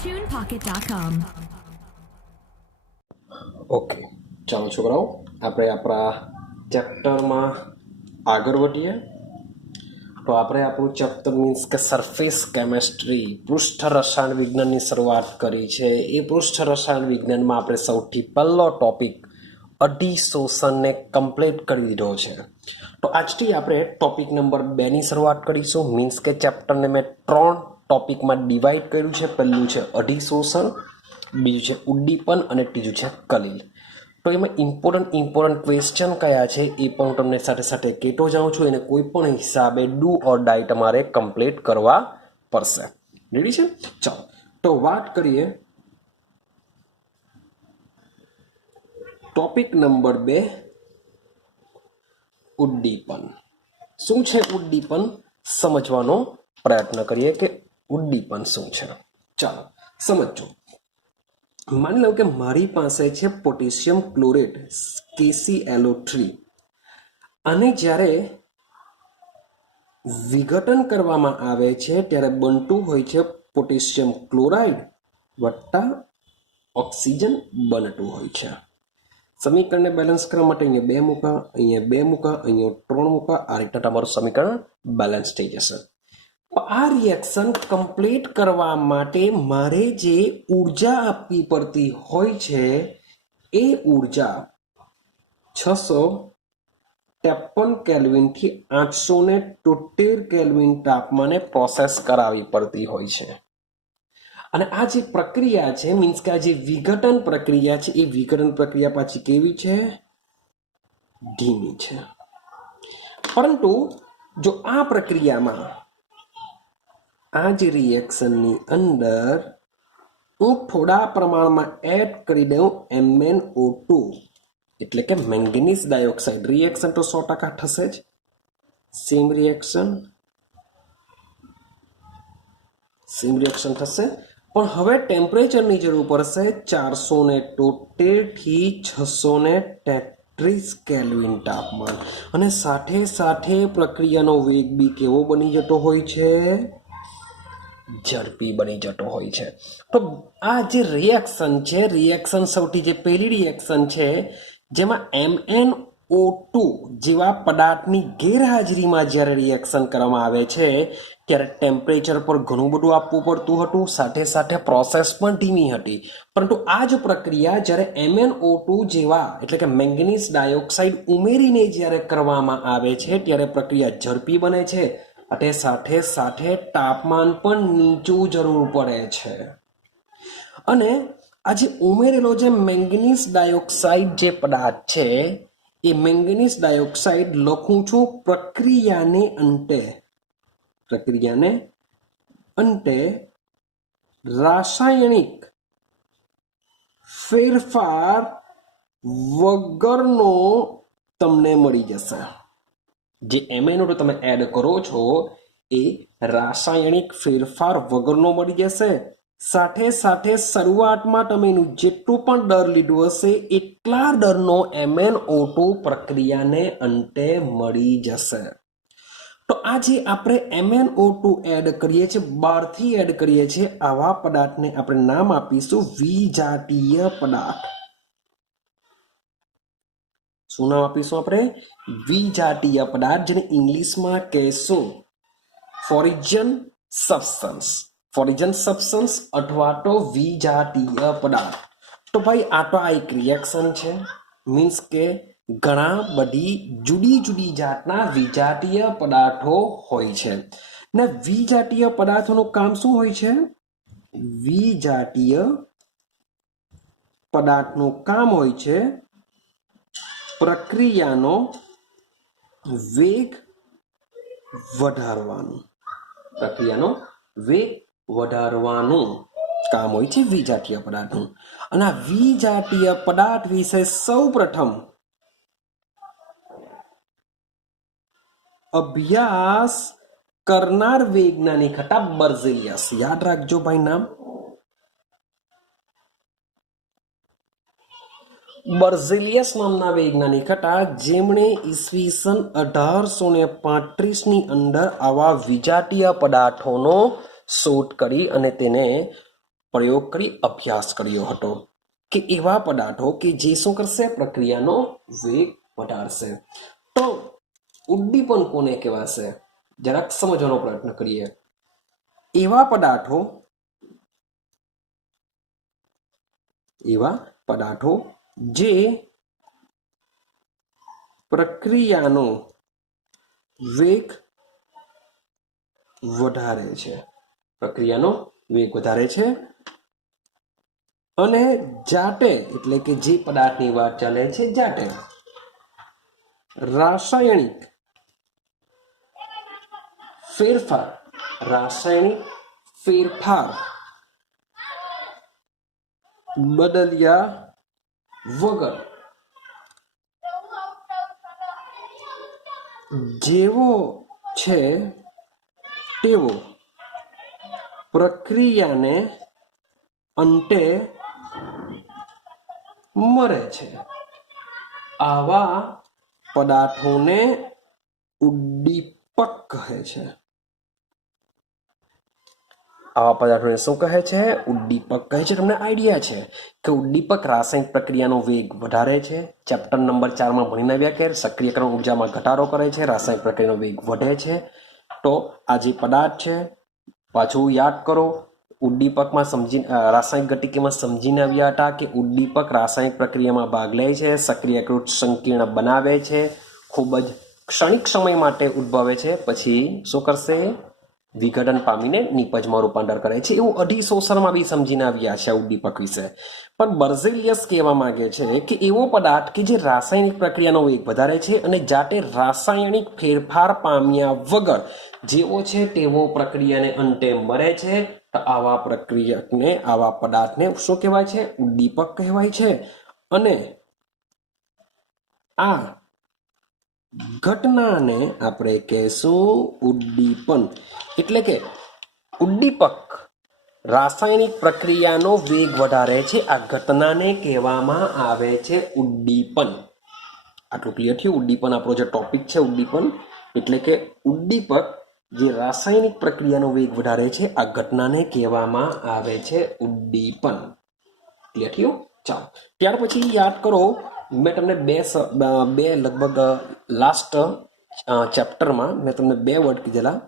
TunePocket.com. Okay, ચાલો છોકરાઓ, આપણે આપણા ચેપ્ટરમાં આગળ વધીએ. તો આપણે આપણું ચેપ્ટર મીન્સ કે સરફેસ કેમેસ્ટ્રી, પૃષ્ઠ રસાયણ વિજ્ઞાનની શરૂઆત કરી છે. એ પૃષ્ઠ રસાયણ વિજ્ઞાનમાં આપણે સૌથી પહેલો ટોપિક અધિશોષણને કમ્પ્લીટ કરી દીધો છે. તો આજથી આપણે ટોપિક નંબર 2 ની શરૂઆત કરીશું. મીન્સ કે ચેપ્ટરને મેં 3 ટોપિકમાં ડિવાઈડ કર્યું છે. પહેલું છે અધિશોષણ, બીજું છે ઉદ્દીપન અને ત્રીજું છે કલીલ. તો એમાં ઇમ્પોર્ટન્ટ ક્વેશ્ચન કયા છે એ પણ હું તમને સાથે સાથે કહેતો જાઉં છું. એને કોઈ પણ હિસાબે ડુ ઓર ડાય તમારે કમ્પ્લીટ કરવા પડશે. રેડી છે? ચાલો તો વાત કરીએ ટોપિક નંબર 2, ઉદ્દીપન. શું છે ઉદ્દીપન? સમજવાનો પ્રયત્ન કરીએ કે ઉદ્દીપન શું છે. ચાલો સમજો. માની લો કે મારી પાસે છે પોટેશિયમ ક્લોરેટ KClO3. અને જ્યારે વિઘટન કરવામાં આવે છે ત્યારે બનતું હોય છે પોટેશિયમ ક્લોરાઇડ વત્તા ઓક્સિજન બનતું હોય છે. સમીકરણને બેલેન્સ કરવા માટે અહીંયા 2 મૂકા, અહીંયા 2 મૂકા, અહીંયા 3 મૂકા. આ રીતે તમારું સમીકરણ બેલેન્સ થઈ જશે. આ રિએક્શન કમ્પ્લીટ કરવા માટે મારે જે ઉર્જા આપવી પડતી હોય છે એ ઉર્જા 653 કેલ્વિનથી 873 કેલ્વિન તાપમાને પ્રોસેસ કરાવવી પડતી હોય છે. અને આ જે પ્રક્રિયા છે, મીન્સ કે આ જે વિઘટન પ્રક્રિયા છે, એ વિઘટન પ્રક્રિયા પાછી કેવી છે? ધીમી છે. પરંતુ જો આ પ્રક્રિયામાં આ જ રિએક્શનની અંદર હું થોડા પ્રમાણમાં એડ કરી દઉં MnO2, એટલે કે મેંગેનીઝ ડાયોક્સાઇડ. રિએક્શન તો 100% થશે જ, સેમ રિએક્શન થશે. પણ હવે ટેમ્પરેચરની જરૂર પડશે 473 થી 633 કેલ્વિન તાપમાન. અને સાથે સાથે પ્રક્રિયાનો વેગ બી કેવો બની જતો હોય છે? ઝડપી બની જતો હોય છે. તો આ જે રિએક્શન છે, રિએક્શન સૌથી જે પહેલી રિએક્શન છે જેમાં MnO2 જેવા પદાર્થની ગેરહાજરીમાં જ્યારે રિએક્શન કરવામાં આવે છે ત્યારે ટેમ્પરેચર પર ઘણું બધું આપવું પડતું હતું, સાથે સાથે પ્રોસેસ પણ ધીમી હતી. પરંતુ આ જ પ્રક્રિયા જ્યારે MnO2 જેવા એટલે કે મેંગેનીઝ ડાયોક્સાઇડ ઉમેરીને જ્યારે કરવામાં આવે છે ત્યારે પ્રક્રિયા ઝડપી બને છે. અને સાથે સાથે તાપમાન પણ નીચું જરૂર પડે છે. અને આ જે ઉમેરેલો જે મેંગેનીઝ ડાયોક્સાઇડ જે પદાર્થ છે એ મેંગેનીઝ ડાયોક્સાઇડ લખું છું પ્રક્રિયાને અંતે રાસાયણિક ફેરફાર વગરનો તમને મળી જશે. જે MnO2 તમે એડ કરો છો એ રાસાયણિક ફેરફાર વગરનો મળી જશે. સાથે સાથે શરૂઆતમાં તમે એનું જેટલું પણ દર લીધું હશે એટલા દરનો MnO2 પ્રક્રિયાને અંતે મળી જશે. તો આજે આપણે MnO2 એડ કરીએ છીએ, બહારથી એડ કરીએ છીએ, આવા પદાર્થને આપણે નામ આપીશું વિજાતીય પદાર્થ. શું નામ આપીશું આપણે? વિજાતીય પદાર્થ, જેને ઇંગ્લિશમાં કહેશું ફોરિજન સબસ્ટન્સ અથવા તો વિજાતીય પદાર્થ. તો ભાઈ આ તો આ એક રિએક્શન છે. મીન્સ કે ઘણા બધી જુદી જુદી જાતના વિજાતીય પદાર્થો હોય છે. ને વિજાતીય પદાર્થોનું કામ શું હોય છે? વિજાતીય પદાર્થનું કામ હોય છે પ્રક્રિયાનો વેગ વધારવાનું. કામ હોય છે વિજાતીય પદાર્થનું. અને આ વિજાતીય પદાર્થ વિશે સૌ પ્રથમ અભ્યાસ કરનાર વૈજ્ઞાનિક હતા બર્ઝેલિયસ. યાદ રાખજો ભાઈ નામ. બર્ઝેલિયસ નામના વૈજ્ઞાનિક હતા જેમણે ઈસવીસન 1835ની અંદર આવા વિજાતીય પદાર્થોનો શોધ કરી અને તેને પ્રયોગ કરી અભ્યાસ કર્યો હતો કે એવા પદાર્થો કે જે શું કરશે, પ્રક્રિયાનો વેગ વધારશે. તો ઉદ્દીપન કોને કહેવાશે, જરાક સમજવાનો પ્રયત્ન કરીએ. એવા પદાર્થો જે પ્રક્રિયાનો વેગ વધારે છે, પ્રક્રિયાનો વેગ વધારે છે અને જાતે એટલે કે જે પદાર્થની વાત ચાલે છે જાતે રાસાયણિક ફેરફાર બદલ્યા વગર જેવો છે તેવો પ્રક્રિયાને અંતે મરે છે. આવા પદાર્થોને ઉદ્દીપક કહે છે. આવા પદાર્થોને શું કહે છે, ઉદ્દીપક કહે છે. તમને આઈડિયા છે કે ઉદ્દીપક રાસાયણિક પ્રક્રિયાનો વેગ વધારે છે. ચેપ્ટર નંબર 4 ભણીને આવ્યા કે સક્રિયકરણ ઉર્જામાં ઘટાડો કરે છે, રાસાયણિક પ્રક્રિયાનો વેગ વધે છે. તો આ જે પદાર્થ છે પાછું યાદ કરો, ઉદ્દીપકમાં રાસાયણિક ગતિકીમાં સમજીને આવ્યા હતા કે ઉદ્દીપક રાસાયણિક પ્રક્રિયામાં ભાગ લે છે, સક્રિયકૃત સંકીર્ણ બનાવે છે, ખૂબ જ ક્ષણિક સમય માટે ઉદ્ભવે છે, પછી શું કરશે, વિઘટન પામીને નિપજમાં રૂપાંતર કરે છે. એવું અધિશોષણમાં બી સમજીને આવ્યા છે ઉદ્દીપક વિશે. પણ બર્ઝેલિયસ કહેવા માંગે છે કે એવો પદાર્થ કે જે રાસાયણિક પ્રક્રિયાનો વેગ વધારે છે અને જાતે રાસાયણિક ફેરફાર પામ્યા વગર જેવો છે તેવો પ્રક્રિયાને અંતે મરે છે, તો આવા પદાર્થને શું કહેવાય છે, ઉદ્દીપક કહેવાય છે. અને આ ઘટનાને આપણે કહેશું ઉદ્દીપન. એટલે કે ઉદ્દીપક રાસાયણિક પ્રક્રિયાનો વેગ વધારે છે, આ ઘટનાને કહેવામાં આવે છે ઉદ્દીપન. આટલું ક્લિયર થયું. ઉદ્દીપન આપણો જે ટોપિક છે ઉદ્દીપન એટલે કે ઉદ્દીપક જે રાસાયણિક પ્રક્રિયાનો વેગ વધારે છે, આ ઘટનાને કહેવામાં આવે છે ઉદ્દીપન. ક્લિયર થયું. ચાલો, ત્યાર પછી યાદ કરો, મેં તમને બે લગભગ લાસ્ટ ચેપ્ટરમાં મેં તમને 2 વર્ડ કીધેલા.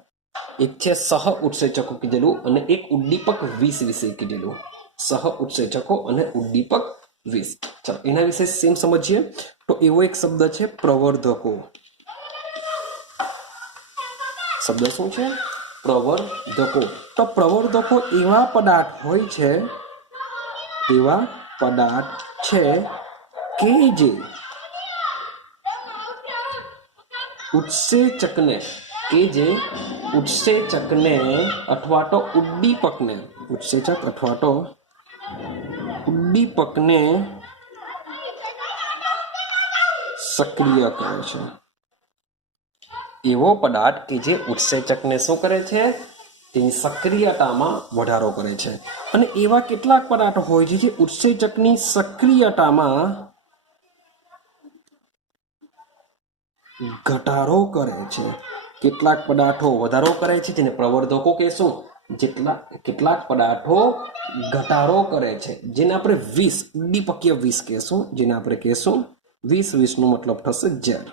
એક છે સહ ઉત્સેચકો કીધેલું અને એક ઉદ્દીપક વિશે કીધેલું. સહ ઉત્સેચકો અને ઉદ્દીપક વિષ. ચાલો એના વિશે સેમ સમજીએ. તો એવો એક શબ્દ છે પ્રવર્ધકો. શબ્દ શું છે, પ્રવર્ધકો. તો પ્રવર્ધકો એવા પદાર્થ હોય છે, એવા પદાર્થ છે કે જે ઉત્સેચકને અથવા તો ઉદ્દીપકને સક્રિય કરે છે. એવો પદાર્થ કે જે ઉત્સેચકને શું કરે છે, તેની સક્રિયતામાં વધારો કરે છે. અને એવા કેટલાક પદાર્થો હોય છે જે ઉત્સેચકની સક્રિયતામાં ઘટાડો કરે છે. કેટલાક પદાર્થો વધારો કરે છે જેને પ્રવર્ધકો કહેશું, કેટલાક પદાર્થો ઘટાડો કરે છે જેને આપણે વિષ, ઉદ્દીપકીય વિષ કહેશું, જેને આપણે કહેશું વિષનો મતલબ થશે ઝેર.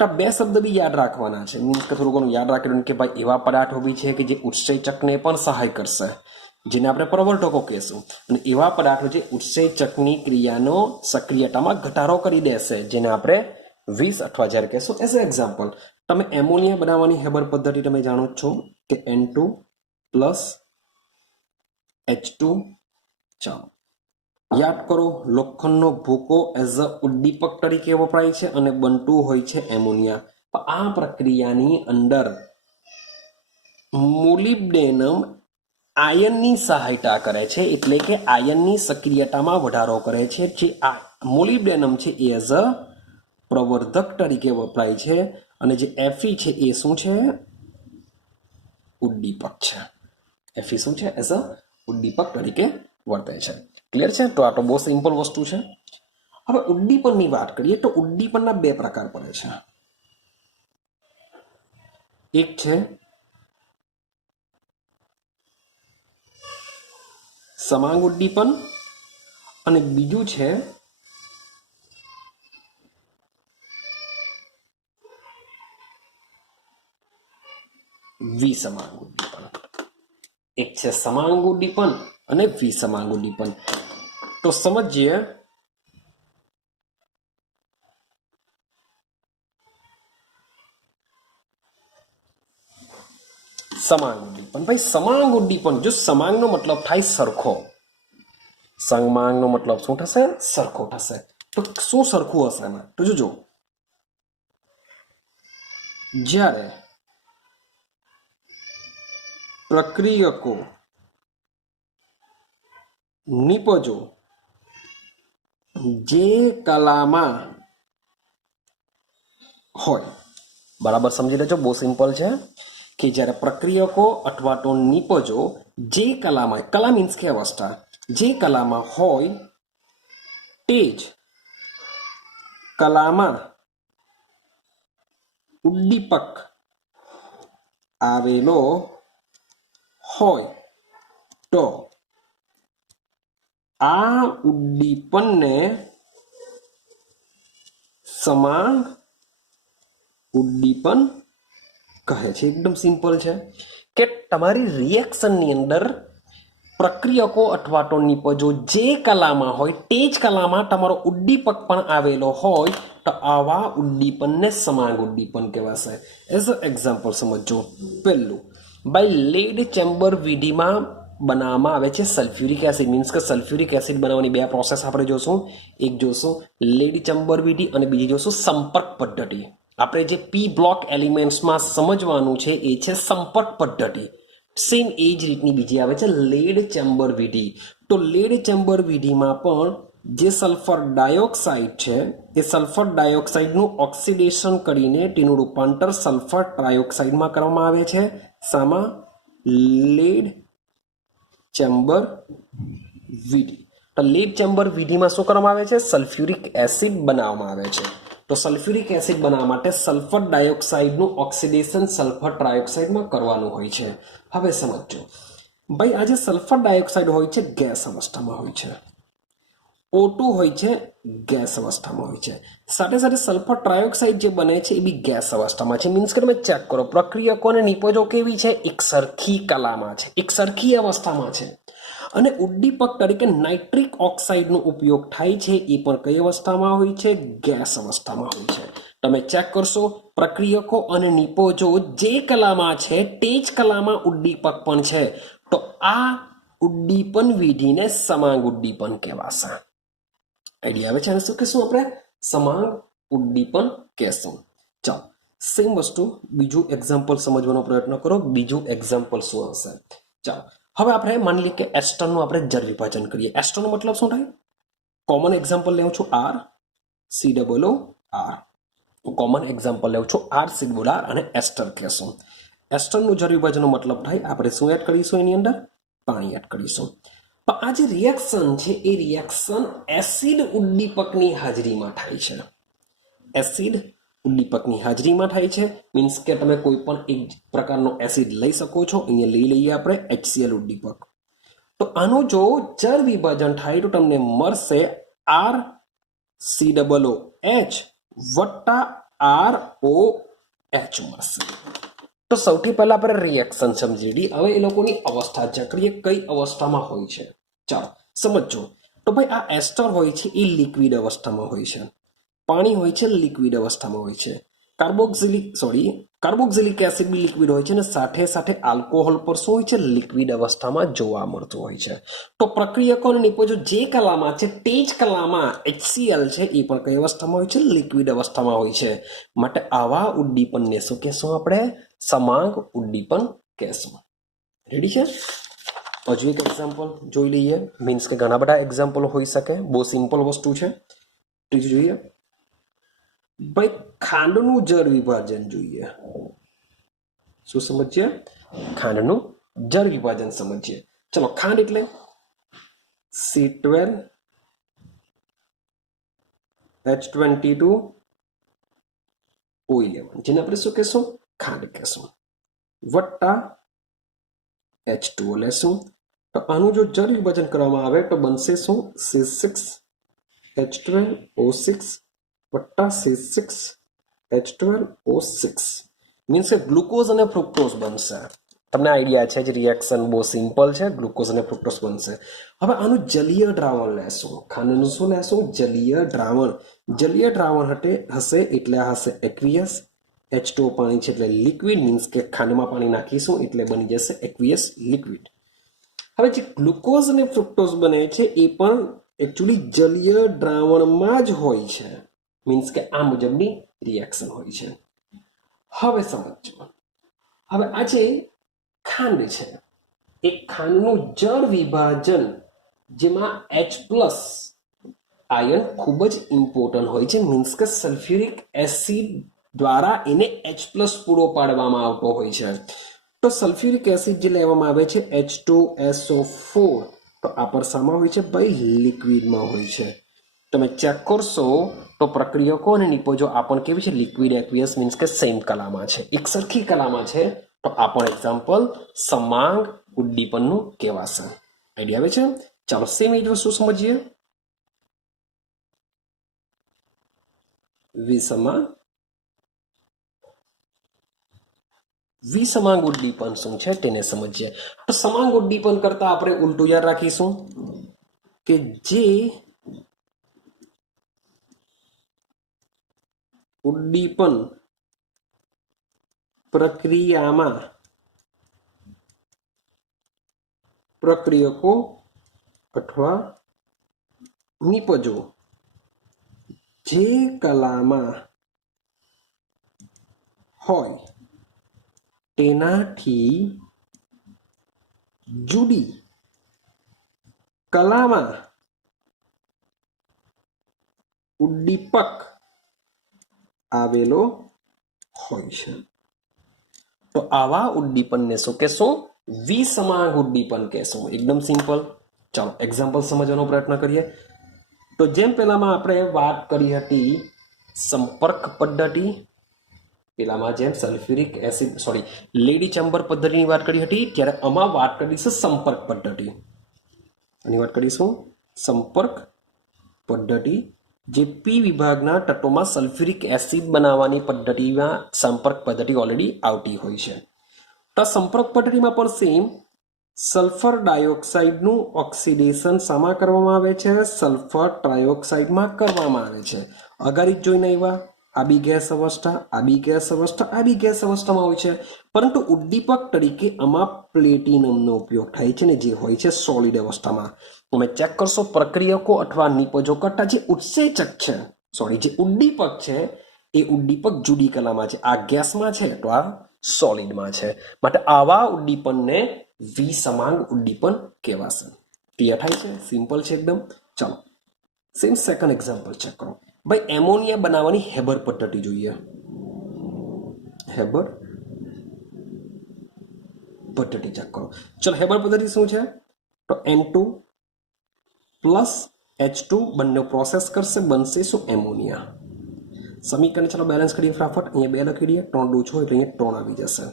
2 શબ્દ બી યાદ રાખવાના છે, મીન્સ કે થોડું ઘણું યાદ રાખેલું કે ભાઈ એવા પદાર્થો બી છે કે જે ઉત્સેચકને પણ સહાય કરશે, જેને આપણે પ્રવર્ધકો કહેશું. અને એવા પદાર્થો જે ઉત્સેચકની ક્રિયાનો સક્રિયતામાં ઘટાડો કરી દેશે, જેને આપણે વિષ અથવા ઝેર કહેશું. એઝ એ એક્ઝામ્પલ, તમે એમોનિયા બનાવવાની હેબર પદ્ધતિ તમે જાણો જ છો કે N2+H2. ચાલો યાદ કરો, લોખંડનો ભૂકો એઝ અ ઉદ્દીપક તરીકે વપરાય છે અને બનતું હોય છે એમોનિયા. આ પ્રક્રિયાની અંદર મોલિબ્ડેનમ આયનની સહાયતા કરે છે, એટલે કે આયનની સક્રિયતામાં વધારો કરે છે. જે મોલિબ્ડેનમ છે એ એઝ અ પ્રવર્ધક તરીકે વપરાય છે અને જે Fe છે એ શું છે, ઉદ્દીપક છે. Fe શું છે, એઝ અ ઉદ્દીપક તરીકે વર્તે છે. ક્લિયર છે. તો આ તો બહુ સિમ્પલ વસ્તુ છે. હવે ઉદ્દીપનની વાત કરીએ તો ઉદ્દીપનના 2 પ્રકાર પડે છે. એક છે સમાંગ ઉદ્દીપન અને બીજું છે વિસમાંગ ઉદ્દીપન. એક છે સમાંગ ઉદ્દીપન અને વિસમાંગ ઉદ્દીપન. તો સમજીએ સમાંગ ઉદ્દીપન. ભાઈ સમાંગ ઉદ્દીપન, જો સમાંગનો મતલબ થાય સરખો, સમાંગનો મતલબ શું થશે? સરખો થશે. તો શું સરખું હશે એમાં? તો જોજો, જ્યારે પ્રક્રિયકો નિપજો જે કલામાં હોય, બરાબર સમજી લેજો, બહુ સિમ્પલ છે કે જ્યારે પ્રક્રિયકો અથવા તો નિપજો જે કલામાં, કલા મીન્સ કે અવસ્થા, જે કલામાં હોય તે જ કલામાં ઉદ્દીપક આવેલો હોય તો આ ઉદ્દીપનને સમાંગ ઉદ્દીપન કહે છે. એકદમ સિમ્પલ છે કે તમારી રિએક્શનની અંદર પ્રક્રિયકો અથવા તો નિપજો જે કલામાં હોય તે જ કલામાં તમારો ઉદ્દીપક પણ આવેલો હોય તો આવા ઉદ્દીપનને સમાંગ ઉદ્દીપન કહેવાશે. એઝ અ એક્ઝામ્પલ સમજો. પહેલું, બાય લેડ ચેમ્બર વિધિમાં બનાવવામાં આવે છે સલ્ફ્યુરિક એસિડ. મીન્સ કે સલ્ફ્યુરિક એસિડ બનાવવાની બે પ્રોસેસ આપણે જોશું. એક જોશું લેડ ચેમ્બર વિધિ અને બીજી જોશું સંપર્ક પદ્ધતિ. આપણે જે પી બ્લોક એલિમેન્ટ્સમાં સમજવાનું છે એ છે સંપર્ક પદ્ધતિ. સેમ એ જ રીતની બીજી આવે છે લેડ ચેમ્બર વિધિ. તો લેડ ચેમ્બર વિધિમાં પણ જે સલ્ફર ડાયોક્સાઇડ છે એ સલ્ફર ડાયોક્સાઇડનું ઓક્સિડેશન કરીને તેનું રૂપાંતર સલ્ફર ટ્રાયોક્સાઇડમાં કરવામાં આવે છે. સામાં? લેડ ચેમ્બર વિધિ. તો લેડ ચેમ્બર વિધિમાં શું કરવામાં આવે છે? સલ્ફ્યુરિક એસિડ બનાવવામાં આવે છે. તો સલ્ફ્યુરિક એસિડ બનાવવા માટે સલ્ફર ડાયોક્સાઇડનું ઓક્સિડેશન સલ્ફર ટ્રાયોક્સાઇડમાં કરવાનું હોય છે. હવે સમજો ભાઈ, આ જે સલ્ફર ડાયોક્સાઇડ હોય છે ગેસ અવસ્થામાં હોય છે, O2 હોય છે ગેસ અવસ્થામાં હોય છે, સાથે સાથે સલ્ફર ટ્રાયોક્સાઇડ જે બને છે એ બી ગેસ અવસ્થામાં છે. મીન્સ કે તમે ચેક કરો, પ્રક્રિયકો અને નિપજો કેવી છે? એક સરખી કલામાં છે, એક સરખી અવસ્થામાં છે. અને ઉદ્દીપક તરીકે નાઇટ્રિક ઓક્સાઇડનો ઉપયોગ થાય છે, એ પણ કઈ અવસ્થામાં હોય છે? ગેસ અવસ્થામાં હોય છે. તમે ચેક કરશો, પ્રક્રિયકો અને નિપજો જે કલામાં છે તે જ કલામાં ઉદ્દીપક પણ છે. તો આ ઉદ્દીપન વિધિને સમાંગ ઉદ્દીપન કહેવાશે. આઈડિયા આવે છે? અને શું કહેશું આપણે? સમાંગ ઉદ્દીપન કહેશું. ચાલો સેમ વસ્તુ બીજું એક્ઝામ્પલ સમજવાનો પ્રયત્ન કરો. બીજું એક્ઝામ્પલ શું હશે? ચાલો હવે આપણે માની લઈએ કે એસ્ટરનું આપણે જળ વિભાજન કરીએ. એસ્ટરનો મતલબ શું થાય? કોમન એક્ઝામ્પલ લેવું છું R C double O R. હું કોમન એક્ઝામ્પલ લેવું છું આર સી ડબલ આર અને એસ્ટર કહેશું. એસ્ટરનું જળ વિભાજનનો મતલબ થાય આપણે શું એડ કરીશું? એની અંદર પાણી એડ કરીશું. તો આ જે રિએક્શન છે એ રિએક્શન એસિડ ઉદ્દીપકની હાજરીમાં થાય છે. એસિડ ઉદ્દીપકની હાજરીમાં થાય છે. મીન્સ કે તમે કોઈ પણ એક પ્રકારનો એસિડ લઈ શકો છો. અહીંયા લઈ લઈએ આપણે HCl ઉદ્દીપક. તો આનું જો જળ વિભાજન થાય તો તમને મળશે R C double O H વત્તા આર ઓ એચ મળશે. તો સૌથી પહેલા આપણે રિએક્શન સમજી લઈએ. હવે એ લોકોની અવસ્થા ચેક કરીએ કઈ અવસ્થામાં હોય છે. ચાલો સમજો. તો ભાઈ આ એસ્ટર હોય છે એ લિક્વિડ અવસ્થામાં હોય છે, પાણી હોય છે લિક્વિડ અવસ્થામાં હોય છે, કાર્બોક્સિલિક એસિડ બી લિક્વિડ હોય છે અને સાથે સાથે આલ્કોહોલ પર શું હોય છે? લિક્વિડ અવસ્થામાં જોવા મળતું હોય છે. તો પ્રક્રિયકો અને નિપજો જે કલામાં છે તે જ કલામાં HCl છે એ પણ કઈ અવસ્થામાં હોય છે? લિક્વિડ અવસ્થામાં હોય છે. માટે આવા ઉદ્દીપનને શું કહેશું આપણે? સમાંગ ઉદ્દીપન કહેશું. રેડી છે? હજુ એક એક્ઝામ્પલ જોઈ લઈએ. મીન્સ કે ઘણા બધા એક્ઝામ્પલ હોઈ શકે, બહુ સિમ્પલ વસ્તુ છે. ત્રીજું જોઈએ ભાઈ, ખાંડનું જળ વિભાજન જોઈએ. શું સમજીએ? ખાંડનું જળ વિભાજન સમજીએ. ચલો ખાંડ એટલે C12H22O11 જેને આપણે શું કહેશું? ખાંડ કહેશું. વત્તા H2O લેશું તો આનું જો જળ વિભાજન કરવામાં આવે તો બનશે શું? C6H12O6 વત્તા C6H12O6 મીન્સ કે ગ્લુકોઝ અને ફ્રુક્ટોઝ બનશે. તમને આઈડિયા છે જ, રિએક્શન બહુ સિમ્પલ છે, ગ્લુકોઝ અને ફ્રુક્ટોઝ બનશે. હવે આનું જલીય દ્રાવણ લેશું. ખાંડનું શું લેશું? જલીય દ્રાવણ. જલીય દ્રાવણ હશે એટલે આ હશે એક્વિયસ. H2O પાણી છે એટલે લિક્વિડ, મીન્સ કે ખાંડમાં પાણી નાખીશું એટલે બની જશે એક્વિયસ લિક્વિડ. હવે જે ગ્લુકોઝ અને ફ્રુક્ટોઝ બને છે એ પણ એકચ્યુઅલી જલીય દ્રાવણમાં જ હોય છે, મીન્સ કે આ મુજબની રિએક્શન હોય છે. હવે સમજો, હવે આ જે ખાંડ છે એ ખાંડનું જળ વિભાજન જેમાં H+ આયન ખૂબ જ ઇમ્પોર્ટન્ટ હોય છે, મીન્સ કે સલ્ફ્યુરિક એસિડ દ્વારા એને H+ પૂરો પાડવામાં આવતો હોય છે. તો સલ્ફ્યુરિક એસિડ જે લેવામાં આવે છે H2SO4, તો આ પર શામાં હોય છે ભાઈ? લિક્વિડમાં હોય છે. તમે ચેક કરશો તો પ્રક્રિયકો અને નિપજો આ પણ કેવી છે? લિક્વિડ એક્વિયસ, મીન્સ કે સેમ કલામાં છે, એક સરખી કલામાં છે. તો આ પણ એક્ઝામ્પલ સમાંગ ઉદ્દીપનનું કહેવાશે. આઈડિયા આવે છે? ચાલો સેમ એ જ વસ્તુ સમજીએ. વિસમાંગ ઉદ્દીપન શું છે તેને સમજીએ. તો સમાંગ ઉદ્દીપન કરતા આપણે ઉલટું યાદ રાખીશું કે જે ઉદ્દીપન પ્રક્રિયામાં પ્રક્રિયકો અથવા નિપજો જે કલામાં હોય તેનાથી જુદી કલામાં ઉદ્દીપક આવેલો હોય છે. તો આવા ઉદ્દીપનને શું કહેશું? વિસમાંગ ઉદ્દીપન કહેશું. એકદમ સિમ્પલ. ચાલો એક્ઝામ્પલ સમજવાનો પ્રયત્ન કરીએ. તો જેમ પહેલામાં આપણે વાત કરી હતી સંપર્ક પદ્ધતિ, પેલામાં જેમ સલ્ફ્યુરિક એસિડ લેડી ચેમ્બર પદ્ધતિની વાત કરી હતી, ત્યારે આમાં વાત કરીશું સંપર્ક પદ્ધતિ. આની વાત કરીશું સંપર્ક પદ્ધતિ, જે પી વિભાગના તત્વોમાં સલ્ફ્યુરિક એસિડ બનાવવાની પદ્ધતિમાં સંપર્ક પદ્ધતિ ઓલરેડી આવતી હોય છે. તો સંપર્ક પદ્ધતિમાં પણ સેમ સલ્ફર ડાયોક્સાઇડનું ઓક્સિડેશન શામાં કરવામાં આવે છે? સલ્ફર ટ્રાયોક્સાઇડમાં કરવામાં આવે છે. અગાડી જ જોઈને આવ્યા, આ બી ગેસ અવસ્થા, આ બી ગેસ અવસ્થા, આ બી ગેસ અવસ્થામાં હોય છે. પરંતુ ઉદ્દીપક તરીકે આમાં પ્લેટિનમનો ઉપયોગ થાય છે ને, જે હોય છે સોલિડ અવસ્થામાં. તમે ચેક કરશો પ્રક્રિયકો અથવા નિપજો કરતા જે ઉત્સેચક છે, જે ઉદ્દીપક છે, એ ઉદ્દીપક જુદી કલામાં છે. આ ગેસમાં છે તો આ સોલિડમાં છે. માટે આવા ઉદ્દીપનને વિસમાંગ ઉદ્દીપન કહેવાશે. ક્લિયર થાય છે? સિમ્પલ છે એકદમ. ચાલો સેમ સેકન્ડ એક્ઝામ્પલ ચેક કરો. ભાઈ એમોનિયા બનાવવાની હેબર પદ્ધતિ જોઈએ. હેબર પદ્ધતિ ચેક કરો. ચલો હેબર પદ્ધતિ શું છે? તો N2 પ્લસ H2 બંને પ્રોસેસ કરશે, બનશે શું? એમોનિયા. સમીકરણ ચાલો બેલેન્સ કરીએ ફટાફટ. અહીંયા 2 લખી દઈએ, 3 2 6 એટલે અહીંયા 3 આવી જશે.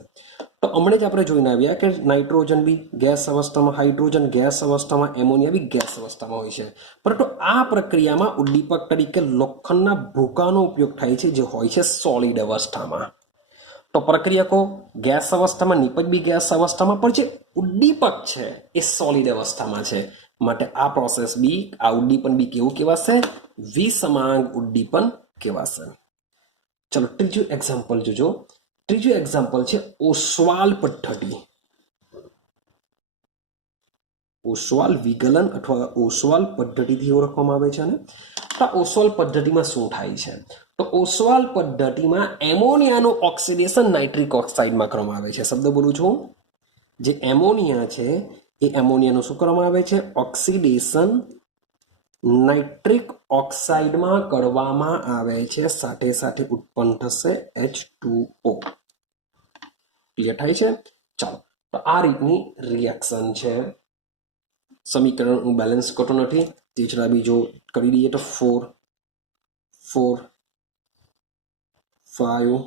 તો હમણાં જ આપણે જોઈને આવ્યા કે નાઇટ્રોજન બી ગેસ અવસ્થામાં, હાઇડ્રોજન ગેસ અવસ્થામાં, એમોનિયા બી ગેસ અવસ્થામાં હોય છે. પરંતુ આ પ્રક્રિયામાં ઉદ્દીપક તરીકે લોખંડના ભૂકાનો ઉપયોગ થાય છે, જે હોય છે સોલિડ અવસ્થામાં. તો પ્રક્રિયકો ગેસ અવસ્થામાં, નિપજ બી ગેસ અવસ્થામાં, પણ જે ઉદ્દીપક છે એ સોલિડ અવસ્થામાં છે. માટે આ પ્રોસેસ બી, આ ઉદ્દીપન બી કેવું કહેવાશે? વિસમાંગ ઉદ્દીપન કહેવાશે. ચલો ત્રીજું એક્ઝામ્પલ જોજો. ત્રીજું એક્ઝામ્પલ છે ઓસ્વાલ પદ્ધતિ. ઓસ્વાલ વિગલન અથવા ઓસ્વાલ પદ્ધતિથી ઓળખવામાં આવે છે. અને આ ઓસ્વાલ પદ્ધતિમાં શું થાય છે? તો ઓસ્વાલ પદ્ધતિમાં એમોનિયાનું ઓક્સિડેશન નાઇટ્રિક ઓક્સાઇડમાં કરવામાં આવે છે. શબ્દ બોલું છું, જે એમોનિયા છે એ એમોનિયાનું શું કરવામાં આવે છે? ઓક્સિડેશન નાઇટ્રિક ઓક્સાઇડમાં કરવામાં આવે છે. સાથે સાથે ઉત્પન્ન થશે H2O. ક્લિયર થાય છે? ચાલો તો આ રીતની રિએક્શન છે. સમીકરણ હું બેલેન્સ કરતો નથી, તે છતાં બીજો કરી દઈએ તો 4 4 5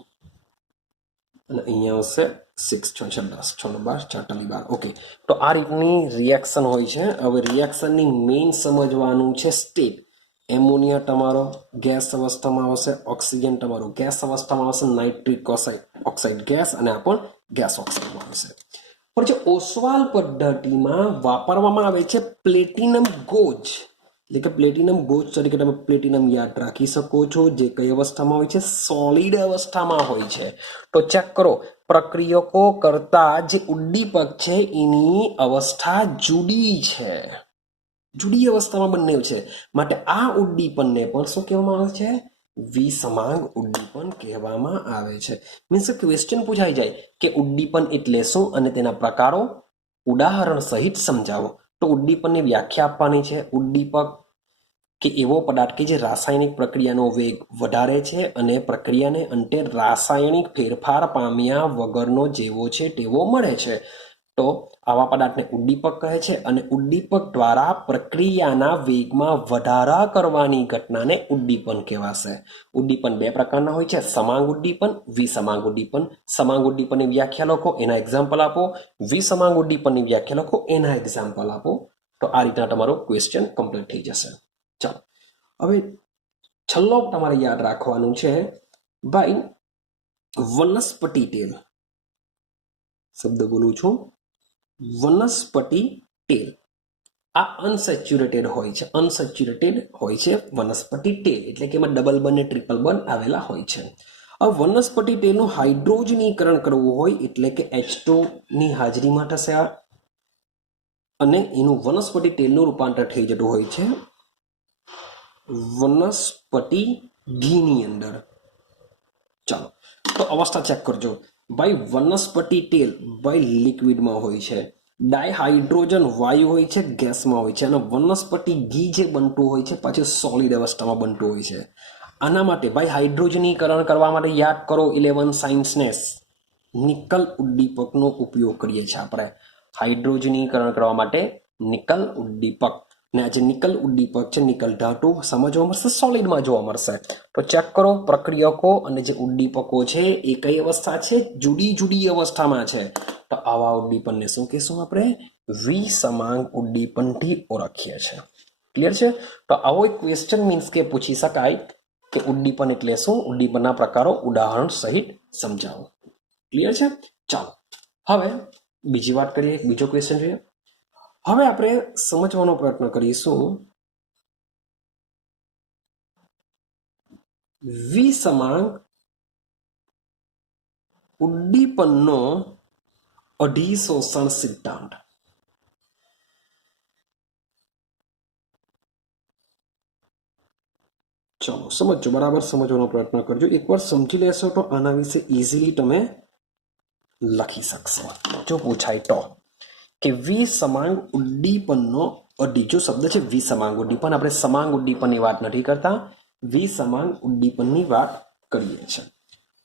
અને અહીંયા આવશે 6 6 6 10 6 9 12 4 તાલી 12 ઓકે તો આ રીતની રિએક્શન હોય છે હવે રિએક્શનની મેઇન સમજવાનું છે સ્ટેટ એમોનિયા તમારો ગેસ અવસ્થામાં આવશે ઓક્સિજન તમારો ગેસ અવસ્થામાં આવશે નાઇટ્રિક ઓક્સાઇડ ગેસ અને આ પણ ગેસ ઓક્સાઇડમાં આવશે પણ જે ઓસ્વાલ પદ્ધતિમાં વાપરવામાં આવે છે પ્લેટિનમ ગોજ એટલે કે પ્લેટિનમ ગોજ તરીકે તમે પ્લેટિનમ યાદ રાખી શકો છો જે કઈ અવસ્થામાં હોય છે સોલિડ અવસ્થામાં હોય છે તો ચેક કરો પ્રક્રિયકો કરતા જે ઉદ્દીપક છે એની અવસ્થા જુદી છે જુદી અવસ્થામાં બંને છે માટે આ ઉદ્દીપનને પણ શું કહેવામાં આવે છે વિસમાંગ ઉદ્દીપન કહેવામાં આવે છે મીન્સ ક્વેશ્ચન પૂછાઈ જાય કે ઉદ્દીપન એટલે શું અને તેના પ્રકારો ઉદાહરણ સહિત સમજાવો તો ઉદ્દીપનની વ્યાખ્યા આપવાની છે ઉદ્દીપક કે એવો પદાર્થ કે જે રાસાયણિક પ્રક્રિયાનો વેગ વધારે છે અને પ્રક્રિયાને અંતે રાસાયણિક ફેરફાર પામ્યા વગરનો જેવો છે તેવો મળે છે તો આવા પદાર્થને ઉદ્દીપક કહે છે અને ઉદ્દીપક દ્વારા પ્રક્રિયાના વેગમાં વધારા કરવાની ઘટનાને ઉદ્દીપન કહેવાશે ઉદ્દીપન બે પ્રકારના હોય છે સમાંગ ઉદ્દીપન વિસમાંગ ઉદ્દીપન સમાંગ ઉદ્દીપનની વ્યાખ્યા લખો એના એક્ઝામ્પલ આપો વિસમાંગ ઉદ્દીપનની વ્યાખ્યા લખો એના એક્ઝામ્પલ આપો તો આ રીતના તમારો ક્વેશ્ચન કમ્પ્લીટ થઈ જશે ચાલો હવે છેલ્લો તમારે યાદ રાખવાનું છે ભાઈ વનસ્પતિ તેલ શબ્દ બોલું છું વનસ્પતિ તેલ આ અનસેચ્યુરેટેડ હોય છે વનસ્પતિ તેલ એટલે કે એમાં ડબલ બંધ ને ટ્રિપલ બંધ આવેલા હોય છે હવે વનસ્પતિ તેલનું હાઇડ્રોજનીકરણ કરવું હોય એટલે કે H2 ની હાજરીમાં થશે અને એનું વનસ્પતિ તેલનું રૂપાંતર થઈ જતું હોય છે વનસ્પતિ ઘીની અંદર ચાલો તો અવસ્થા ચેક કરજો ભાઈ વનસ્પતિ તેલ ભાઈ લિક્વિડમાં હોય છે ડાયહાઇડ્રોજન વાયુ હોય છે ગેસમાં હોય છે અને વનસ્પતિ ઘી જે બનતું હોય છે પાછું સોલિડ અવસ્થામાં બનતું હોય છે આના માટે ભાઈ હાઇડ્રોજનીકરણ કરવા માટે યાદ કરો 11 સાયન્સનેસ નિકલ ઉદ્દીપકનો ઉપયોગ કરીએ છીએ આપણે હાઇડ્રોજનીકરણ કરવા માટે નિકલ ઉદ્દીપક ને આ જે નિકલ ઉદ્દીપક છે નિકલ ધાતુ સમજવા મળશે સોલિડમાં જોવા મળશે તો ચેક કરો પ્રક્રિયકો અને જે ઉદ્દીપકો છે એ કઈ અવસ્થા છે જુદી જુદી અવસ્થામાં છે તો આવા ઉદ્દીપનને શું કહેશું આપણે વિસમાંગ ઉદ્દીપનથી ઓળખીએ છીએ ક્લિયર છે તો આવો એક ક્વેશ્ચન મીન્સ કે પૂછી શકાય કે ઉદ્દીપન એટલે શું ઉદ્દીપનના પ્રકારો ઉદાહરણ સહિત સમજાવો ક્લિયર છે ચાલો હવે બીજી વાત કરીએ બીજો ક્વેશ્ચન જોઈએ હવે આપણે સમજવાનો પ્રયત્ન કરીશું વિસમાંગ ઉદ્દીપનનો અધિશોષણ સિદ્ધાંત ચલો સમજો બરાબર સમજવાનો પ્રયત્ન કરજો એકવાર સમજી લેશો તો આના વિશે ઇઝીલી તમે લખી શકશો જો પૂછાય તો કે વિસમાંગ ઉદ્દીપનનો બીજો શબ્દ છે વિસમાંગ ઉદ્દીપન આપણે સમાંગ ઉદ્દીપનની વાત નથી કરતા વિસમાંગ ઉદ્દીપનની વાત કરીએ છીએ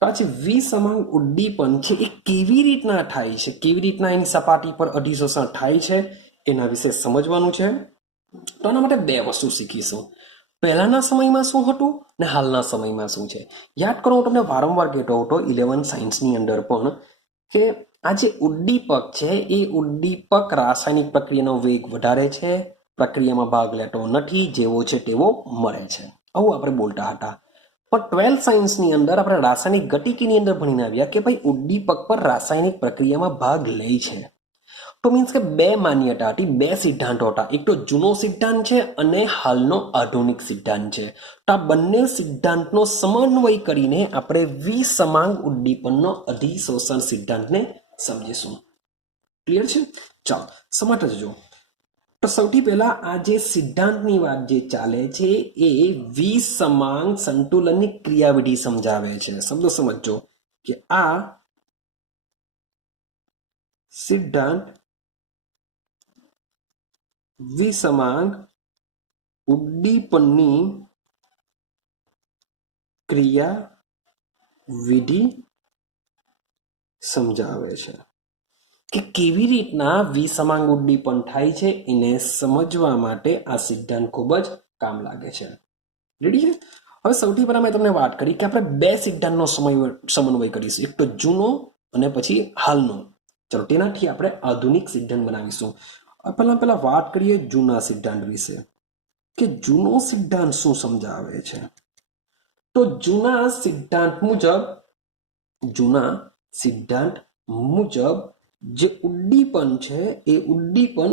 પછી વિસમાંગ ઉદ્દીપન છે એ કેવી રીતના થાય છે કેવી રીતના એની સપાટી પર અધિશોષણ થાય છે એના વિશે સમજવાનું છે તો આના માટે બે વસ્તુ શીખીશું પહેલાના સમયમાં શું હતું ને હાલના સમયમાં શું છે યાદ કરો હું તમને વારંવાર કહેતો હતો 11 સાયન્સની અંદર પણ કે આ જે ઉદ્દીપક છે એ ઉદ્દીપક રાસાયણિક પ્રક્રિયાનો વેગ વધારે છે પ્રક્રિયામાં ભાગ લેતો નથી જેવો છે તેવો મળે છે આવું આપણે બોલતા હતા પણ 12 સાયન્સની અંદર આપણે રાસાયણિક ગતિકીની અંદર ભણીને આવ્યા કે ભાઈ ઉદ્દીપક પર રાસાયણિક પ્રક્રિયામાં ભાગ લે છે તો મીન્સ કે બે માન્યતા હતી બે સિદ્ધાંતો હતા એક તો જૂનો સિદ્ધાંત છે અને હાલનો આધુનિક સિદ્ધાંત છે તો આ બંને સિદ્ધાંતનો સમન્વય કરીને આપણે વિસમાંગ ઉદ્દીપનનો અધિશોષણ સિદ્ધાંતને સમજીશું ક્લિયર છે ચાલો સમજતા જજો તો સૌથી પહેલા આ જે સિદ્ધાંતની વાત જે ચાલે છે એ વિસમાંગ સંતુલનની ક્રિયાવિધિ સમજાવે છે શબ્દ સમજો કે આ સિદ્ધાંત વિસમાંગ ઉદ્દીપનની ક્રિયાવિધિ સમજાવે છે કે કેવી રીતના વિસમાંગ ઉદ્દીપન થાય છે એને સમજવા માટે આ સિદ્ધાંત ખૂબ જ કામ લાગે છે રેડી છે હવે સૌથી પહેલા મેં તમને વાત કરી કે આપણે બે સિદ્ધાંતનો સમન્વય કરીશું એક તો જૂનો અને પછી હાલનો. ચલો તેનાથી આપણે આધુનિક સિદ્ધાંત બનાવીશું. પહેલા વાત કરીએ જૂના સિદ્ધાંત વિશે કે જૂનો સિદ્ધાંત શું સમજાવે છે. તો જૂના સિદ્ધાંત મુજબ જે ઉદ્દીપન છે એ ઉદ્દીપન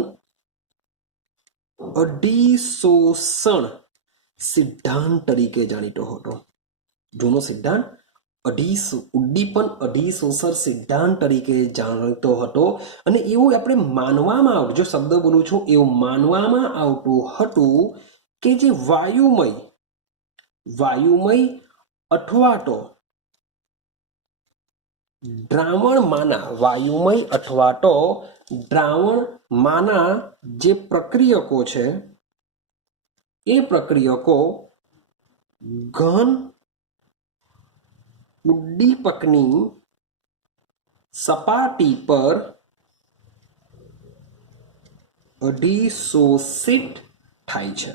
અધિશોષણ સિદ્ધાંત તરીકે જાણીતો હતો. જૂનો સિદ્ધાંત ઉદ્દીપન અધિશોષણ સિદ્ધાંત તરીકે જાણીતો હતો. અને એવું આપણે માનવામાં આવતું, જો શબ્દ બોલું છું, એવું માનવામાં આવતું હતું કે જે વાયુમય અથવા તો દ્રાવણમાંના જે પ્રક્રિયકો છે એ પ્રક્રિયકો ઘન ઉદ્દીપકની સપાટી પર અધિશોષિત થાય છે.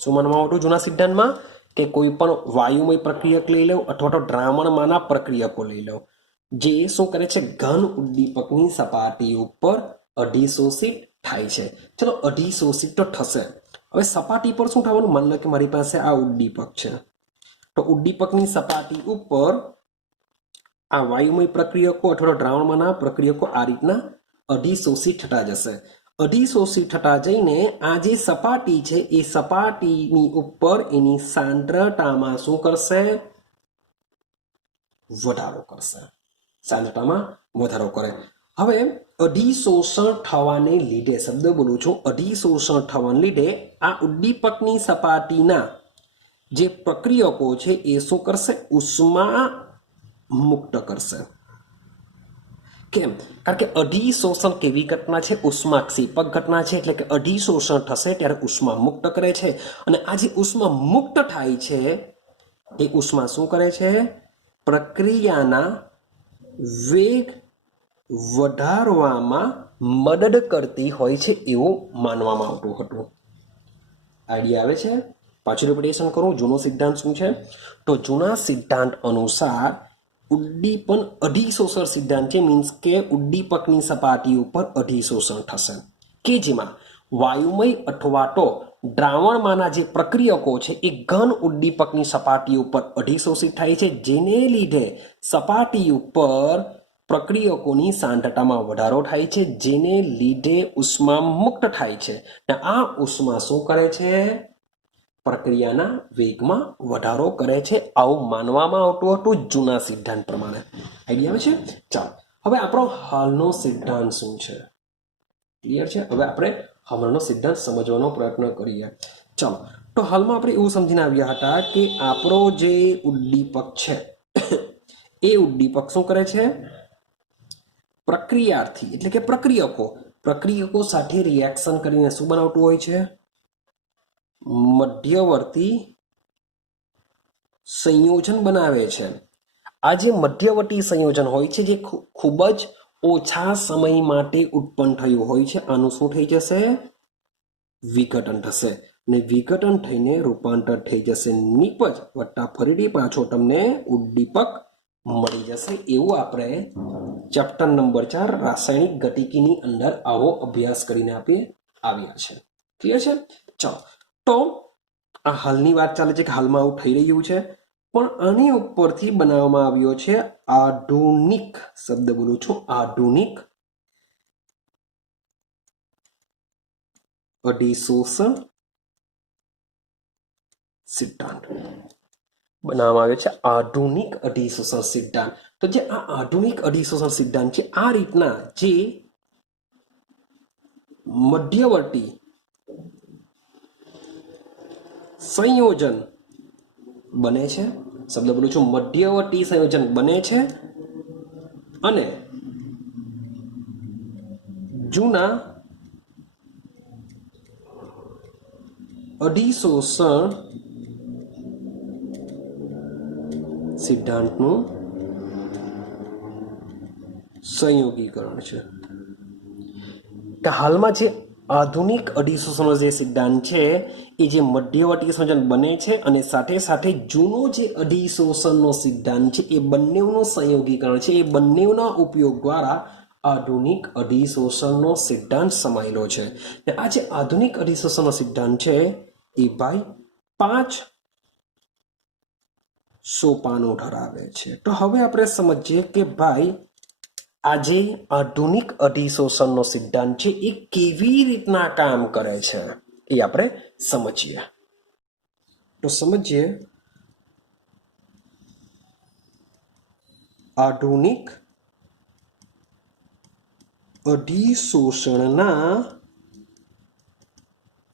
શું માનવામાં આવતું જૂના સિદ્ધાંતમાં કે કોઈ પણ વાયુમય પ્રક્રિયક લઈ લો અથવા તો દ્રાવણમાંના પ્રક્રિયકો લઈ લો, જે શું કરે છે, ઘન ઉદ્દીપકની સપાટી ઉપર અધિશોષિત થાય છે. ચલો અધિશોષિત તો થશે. હવે સપાટી પર શું થવાનું? માની લો કે મારી પાસે આ ઉદ્દીપક છે, તો ઉદ્દીપકની સપાટી ઉપર આ વાયુમય પ્રક્રિયકો અથવા દ્રાવણમાંના પ્રક્રિયકો આ રીતના અધિશોષિત થતા જશે. અધિશોષિત થતા જઈને આ જે સપાટી છે એ સપાટીની ઉપર એની સાંદ્રતામાં શું કરશે? વધારો કરશે. સાંદ્રતામાં વધારો કરે. હવે અધિશોષણ થવાને લીધે, શબ્દ બોલું છું, અધિશોષણ થવાને લીધે આ ઉદ્દીપકની સપાટીના જે પ્રક્રિયકો છે એ શું કરશે? ઉષ્મા મુક્ત કરશે. કેમ? કારણ કે અધિશોષણ કેવી ઘટના છે? ઉષ્માક્ષેપક ઘટના છે. એટલે કે અધિશોષણ થશે ત્યારે ઉષ્મા મુક્ત કરે છે. અને આ જે ઉષ્મા મુક્ત થાય છે એ ઉષ્મા શું કરે છે? પ્રક્રિયાના વેગ વધારવામાં મદદ કરતી હોય છે એવું માનવામાં આવતું હતું. આઈડિયા આવે છે? પાછું રિપીટેશન કરું, જૂનો સિદ્ધાંત શું છે? તો જૂના સિદ્ધાંત અનુસાર ઉદ્દીપન અધિશોષણ સિદ્ધાંત છે. મીન્સ કે ઉદ્દીપકની સપાટી ઉપર અધિશોષણ થશે કે જેમાં વાયુમય અથવા તો દ્રાવણમાંના જે પ્રક્રિયકો છે એ ઘન ઉદ્દીપકની સપાટી ઉપર અધિશોષિત થાય છે, જેને લીધે સપાટી ઉપર પ્રક્રિયકોની સાંદ્રતામાં વધારો થાય છે, જેને લીધે ઉષ્મા મુક્ત થાય છે. આ ઉષ્મા શું કરે છે? પ્રક્રિયાના વેગમાં વધારો કરે છે. આવું માનવામાં આવતું હતું જૂના સિદ્ધાંત પ્રમાણે. આઈડિયા આવે છે? ચાલો હવે આપણો હાલનો સિદ્ધાંત શું છે? ક્લિયર છે? હવે આપણે હાલનો સિદ્ધાંત સમજવાનો પ્રયત્ન કરીએ. ચાલો, તો હાલમાં આપણે એવું સમજીને આવ્યા હતા કે આપણો જે ઉદ્દીપક છે એ ઉદ્દીપક શું કરે છે? પ્રક્રિયાર્થી એટલે કે પ્રક્રિયકો સાથે રિએક્શન કરીને શું બનાવતું હોય છે? મધ્યવર્તી સંયોજન બનાવે છે. આ જે મધ્યવર્તી સંયોજન હોય છે જે ખૂબ જ ઓછા સમય માટે ઉત્પન્ન થયું હોય છે, આનું શું થઈ જશે? વિઘટન થશે. અને વિઘટન થઈને રૂપાંતર થઈ જશે નિપજ વત્તા ફરીથી પાછો તમને ઉદ્દીપક મળી જશે. એવું આપણે ચેપ્ટર નંબર 4 રાસાયણિક ગતિકીની અંદર આવો અભ્યાસ કરીને આપણે આવ્યા છે. ક્લિયર છે? ચાલો, તો આ હાલની વાત ચાલે છે કે હાલમાં આવું થઈ રહ્યું છે, પણ આની ઉપરથી બનાવવામાં આવ્યો છે આધુનિક, શબ્દ બોલું છું, આધુનિક અધિશોષણ સિદ્ધાંત બનાવવામાં આવ્યો છે. આધુનિક અધિશોષણ સિદ્ધાંત. તો જે આ આધુનિક અધિશોષણ સિદ્ધાંત છે, આ રીતના જે મધ્યવર્તી સંયોજન બને છે, શબ્દ બોલું છું, મધ્યવર્તી સંયોજન બને છે અને જૂના અધિશોષણ સિદ્ધાંતનું સંયોગીકરણ છે. કે હાલમાં જે આધુનિક અધિશોષણનો જે સિદ્ધાંત છે એ જે મધ્યવર્તી સંયોજન બને છે અને સાથે સાથે જૂનો જે અધિશોષણનો સિદ્ધાંત છે એ બંનેનું સંયોગીકરણ છે, એ બંનેના ઉપયોગ દ્વારા આધુનિક અધિશોષણનો સિદ્ધાંત સમાયેલો છે. આ જે આધુનિક અધિશોષણનો સિદ્ધાંત છે એ ભાઈ 5 સોપાનો ધરાવે છે. તો હવે આપણે સમજીએ કે ભાઈ આજે આધુનિક અધિશોષણનો સિદ્ધાંત છે એ કેવી રીતના કામ કરે છે એ આપણે સમજીએ. તો સમજીએ આધુનિક અધિશોષણના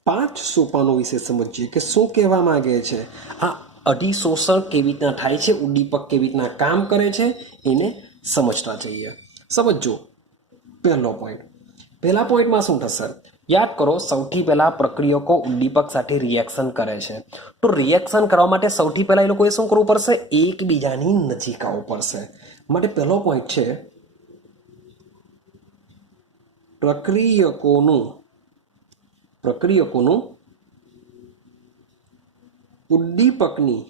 5 સોપાનો વિશે સમજીએ કે શું કહેવા માંગે છે. આ અધિશોષણ કેવી રીતના થાય છે, ઉદ્દીપક કેવી રીતના કામ કરે છે એને સમજતા જઈએ. સમજો પહેલા પોઈન્ટમાં શું થશે? યાદ કરો, સૌથી પહેલા પ્રક્રિયકો ઉદ્દીપક સાથે રિએક્શન કરે છે. તો રિએક્શન કરવા માટે સૌથી પહેલા એ લોકોએ શું કરવું પડશે? એકબીજાની નજીક આવવું પડશે. માટે પહેલો પોઈન્ટ છે પ્રક્રિયકોનું ઉદ્દીપકની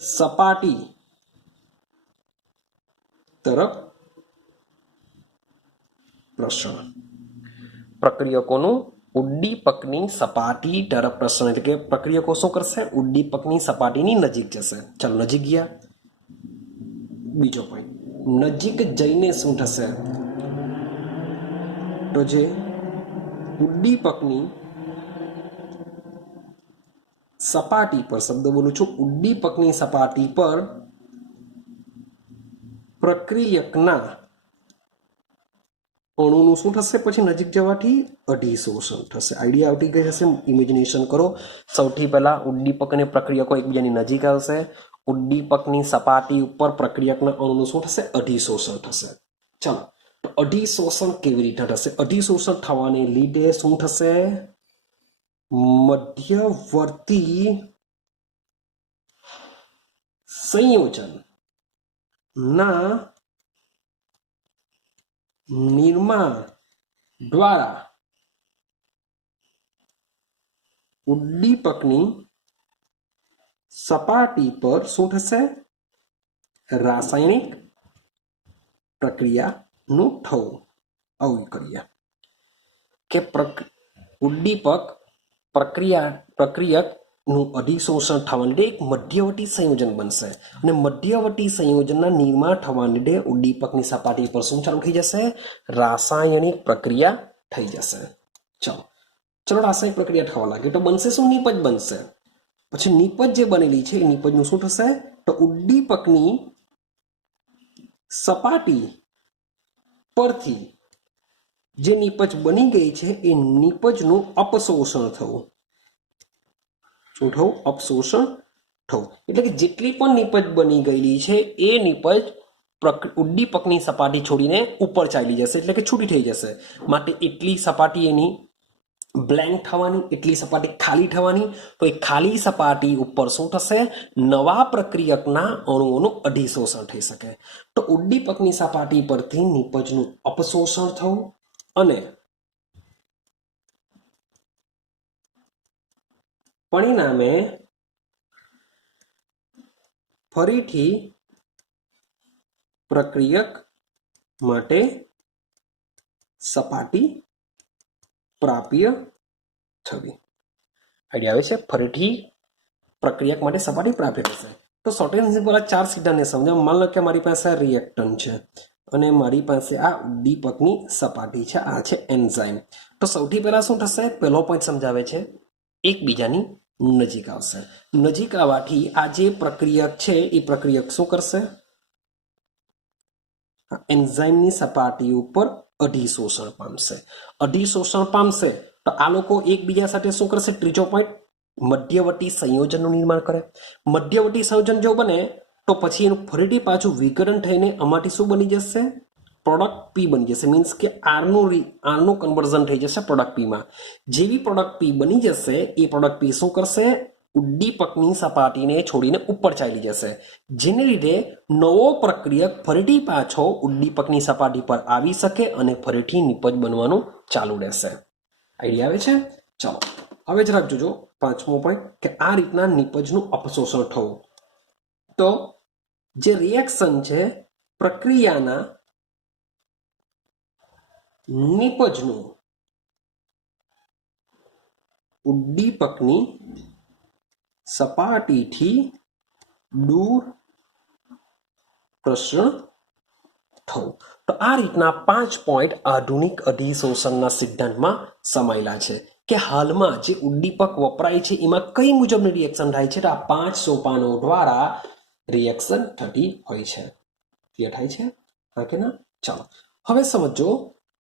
સપાટી તરફ પ્રસરણ. પ્રક્રિયકોનું ઉદ્દીપકની સપાટી તરફ પ્રસરણ એટલે કે પ્રક્રિયકો શું કરશે? ઉદ્દીપકની સપાટીની નજીક જશે. ચાલો, નજીક ગયા. બીજો પોઈન્ટ, નજીક જઈને શું થશે? તો જે ઉદ્દીપકની સપાટી પર, શબ્દ બોલું છું, ઉદ્દીપકની સપાટી પર પ્રક્રિયકના અણુનું શું થશે? પછી નજીક જવાથી અધિશોષણ થશે. આઈડિયા આવતી ગઈ હશે, ઇમેજિનેશન કરો. સૌથી પહેલા ઉદ્દીપક અને પ્રક્રિયકો એકબીજાની નજીક આવશે. ઉદ્દીપકની સપાટી ઉપર પ્રક્રિયકના અણુનું શું થશે? અધિશોષણ થશે. ચાલો, તો અધિશોષણ કેવી રીતે થશે? અધિશોષણ થવાને લીધે શું થશે? મધ્યવર્તી સંયોજન ના નિર્માણ દ્વારા ઉદ્દીપકની સપાટી પર શું થશે? રાસાયણિક પ્રક્રિયાનું થવું. આવું કરીએ કે ઉદ્દીપક પ્રક્રિયકનું અધિશોષણ થવાને લીધે એક મધ્યવર્તી સંયોજન બનશે અને મધ્યવર્તી સંયોજનના નિર્માણ થવાને લીધે ઉદ્દીપકની સપાટી પર શું ચાલુ થઈ જશે? રાસાયણિક પ્રક્રિયા થઈ જશે. ચલો રાસાયણિક પ્રક્રિયા થવા લાગે તો બનશે શું? નિપજ બનશે. પછી નિપજ જે બનેલી છે એ નિપજનું શું થશે? તો ઉદ્દીપકની સપાટી પરથી જે નિપજ બની ગઈ છે એ નિપજનું અપશોષણ થવું. શું થવું? અપશોષણ થવું. એટલે કે જેટલી પણ નિપજ બની ગયેલી છે એ નિપજ ઉદ્દીપકની સપાટી છોડીને ઉપર ચાલી જશે, એટલે કે છૂટી થઈ જશે. માટે એટલી સપાટી એની બ્લેન્ક થવાની, એટલી સપાટી ખાલી થવાની. તો એ ખાલી સપાટી ઉપર શું થશે? નવા પ્રક્રિયકના અણુઓનું અધિશોષણ થઈ શકે. તો ઉદ્દીપકની સપાટી પરથી નિપજનું અપશોષણ થવું અને પરિણામે ફરીથી પ્રક્રિયક માટે સપાટી પ્રાપ્ય થવી. આઈડિયા આવે છે? ફરીથી પ્રક્રિયક માટે સપાટી પ્રાપ્ય થશે. તો શોર્ટ એન્ડ સિમ્પલ આ 4 સિદ્ધાંતને સમજાવ. માન લો કે મારી પાસે આ રિએક્ટન્ટ છે અને મારી પાસે આ ઉદ્દીપકની સપાટી છે, આ છે એન્ઝાઇમ. તો સૌથી પહેલા શું થશે? પહેલો પોઈન્ટ સમજાવે છે એકબીજાની નજીક આવશે. નજીક આવવાથી આ જે પ્રક્રિયક છે એ પ્રક્રિયક શું કરશે? એન્ઝાઇમની સપાટી ઉપર અધિશોષણ પામશે. અધિશોષણ પામશે તો આ લોકો એકબીજા સાથે શું કરશે? ત્રીજો પોઈન્ટ, મધ્યવર્તી સંયોજનનું નિર્માણ કરે. મધ્યવર્તી સંયોજન જો બને તો પછી એનું ફરીથી પાછું વિઘટન થઈને આમાંથી શું બની જશે? પ્રોડક્ટ પી બની જશે. મીન્સ કે આરનું કન્વર્ઝન થઈ જશે પ્રોડક્ટ પીમાં. જેવી પ્રોડક્ટ પી બની જશે એ પ્રોડક્ટ પી શું કરશે? ઉદ્દીપકની સપાટીને છોડીને ઉપર ચાલી જશે, જેને લીધે નવો પ્રક્રિયક ફરીથી પાછો ઉદ્દીપકની સપાટી પર આવી શકે અને ફરીથી નિપજ બનવાનું ચાલુ રહેશે. આઈડિયા આવે છે? ચાલો હવે જરાક જોજો 5મો પોઈન્ટ કે આ રીતના નિપજનું અપશોષણ થવું. તો જે રિએક્શન છે પ્રક્રિયાના નિપજનું ઉદ્દીપકની સપાટીથી દૂર પ્રસરણ થવું. તો આ રીતના 5 પોઈન્ટ આધુનિક અધિશોષણના સિદ્ધાંતમાં સમાયેલા છે કે હાલમાં જે ઉદ્દીપક વપરાય છે એમાં કઈ મુજબની રિએક્શન થાય છે. તો આ 5 સોપાનો દ્વારા રિએક્શન થતી હોય છે. ક્લિયર થાય છે? હા કે ના? ચાલો હવે સમજો.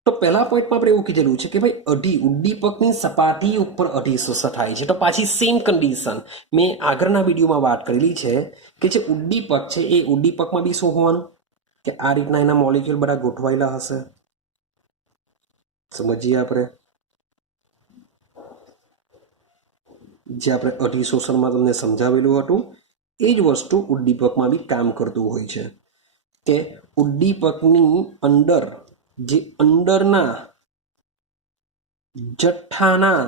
તો પહેલા પોઈન્ટમાં આપણે એવું કીધેલું છે કે ભાઈ ઉદ્દીપકની સપાટી ઉપર અધિશોષણ થાય છે. તો પાછી સેમ કન્ડિશન મેં આગળના વિડીયોમાં વાત કરેલી છે કે જે ઉદ્દીપક છે એ ઉદ્દીપકમાં બી શું હોવાનું કે આ રીતના એના મોલેક્યુલ બધા ગોઠવાયેલા હશે. સમજીએ આપણે જે આપણે અધિશોષણમાં તમને સમજાવેલું હતું એ જ વસ્તુ ઉદ્દીપકમાં બી કામ કરતું હોય છે કે ઉદ્દીપકની અંદર જે અંદરના જથ્થાના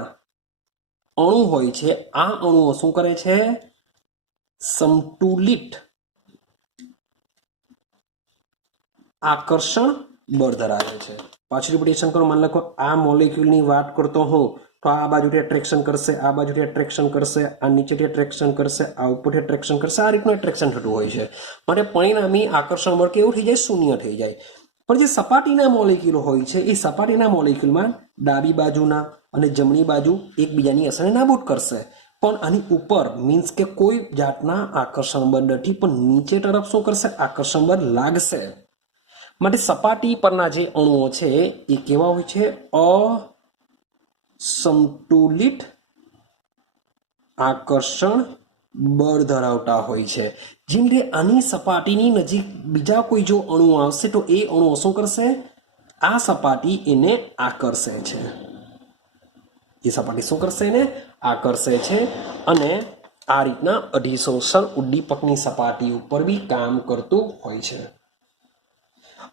અણુ હોય છે આ અણુઓ શું કરે છે? સમતુલિત આકર્ષણ બળ ધરાવે છે. પાછું રિપીટેશન કરો. માની લો આ મોલેક્યુલની વાત કરતો હું તો આ બાજુથી એટ્રેક્શન કરશે, આ બાજુથી એટ્રેક્શન કરશે, આ નીચેથી એટ્રેક્શન કરશે, આ ઉપરથી એટ્રેક્શન કરશે. આ રીતનું એટ્રેક્શન થતું હોય છે. માટે પરિણામી આકર્ષણ બળ કેવું થઈ જાય? શૂન્ય થઈ જાય. પણ જે સપાટીના મોલેક્યુલ હોય છે એ સપાટીના મોલેક્યુલમાં ડાબી બાજુના અને જમણી બાજુ એકબીજાની અસરને નાબૂદ કરશે, પણ આની ઉપર મીન્સ કે કોઈ જાતના આકર્ષણ બળ નથી, પણ નીચે તરફ શું કરશે? આકર્ષણ બળ લાગશે. માટે સપાટી પરના જે અણુઓ છે એ કેવા હોય છે? અસંતુલિત આકર્ષણ બળ ધરાવતા હોય છે. જેમ કે આની સપાટીની નજીક બીજા કોઈ જો અણુ આવશે તો એ અણુઓ શું કરશે? આ સપાટી એને આકર્ષે છે. એ સપાટી શું કરશે? એને આકર્ષે છે. અને આ રીતના અધિશોષણ ઉદ્દીપકની સપાટી ઉપર બી કામ કરતું હોય છે.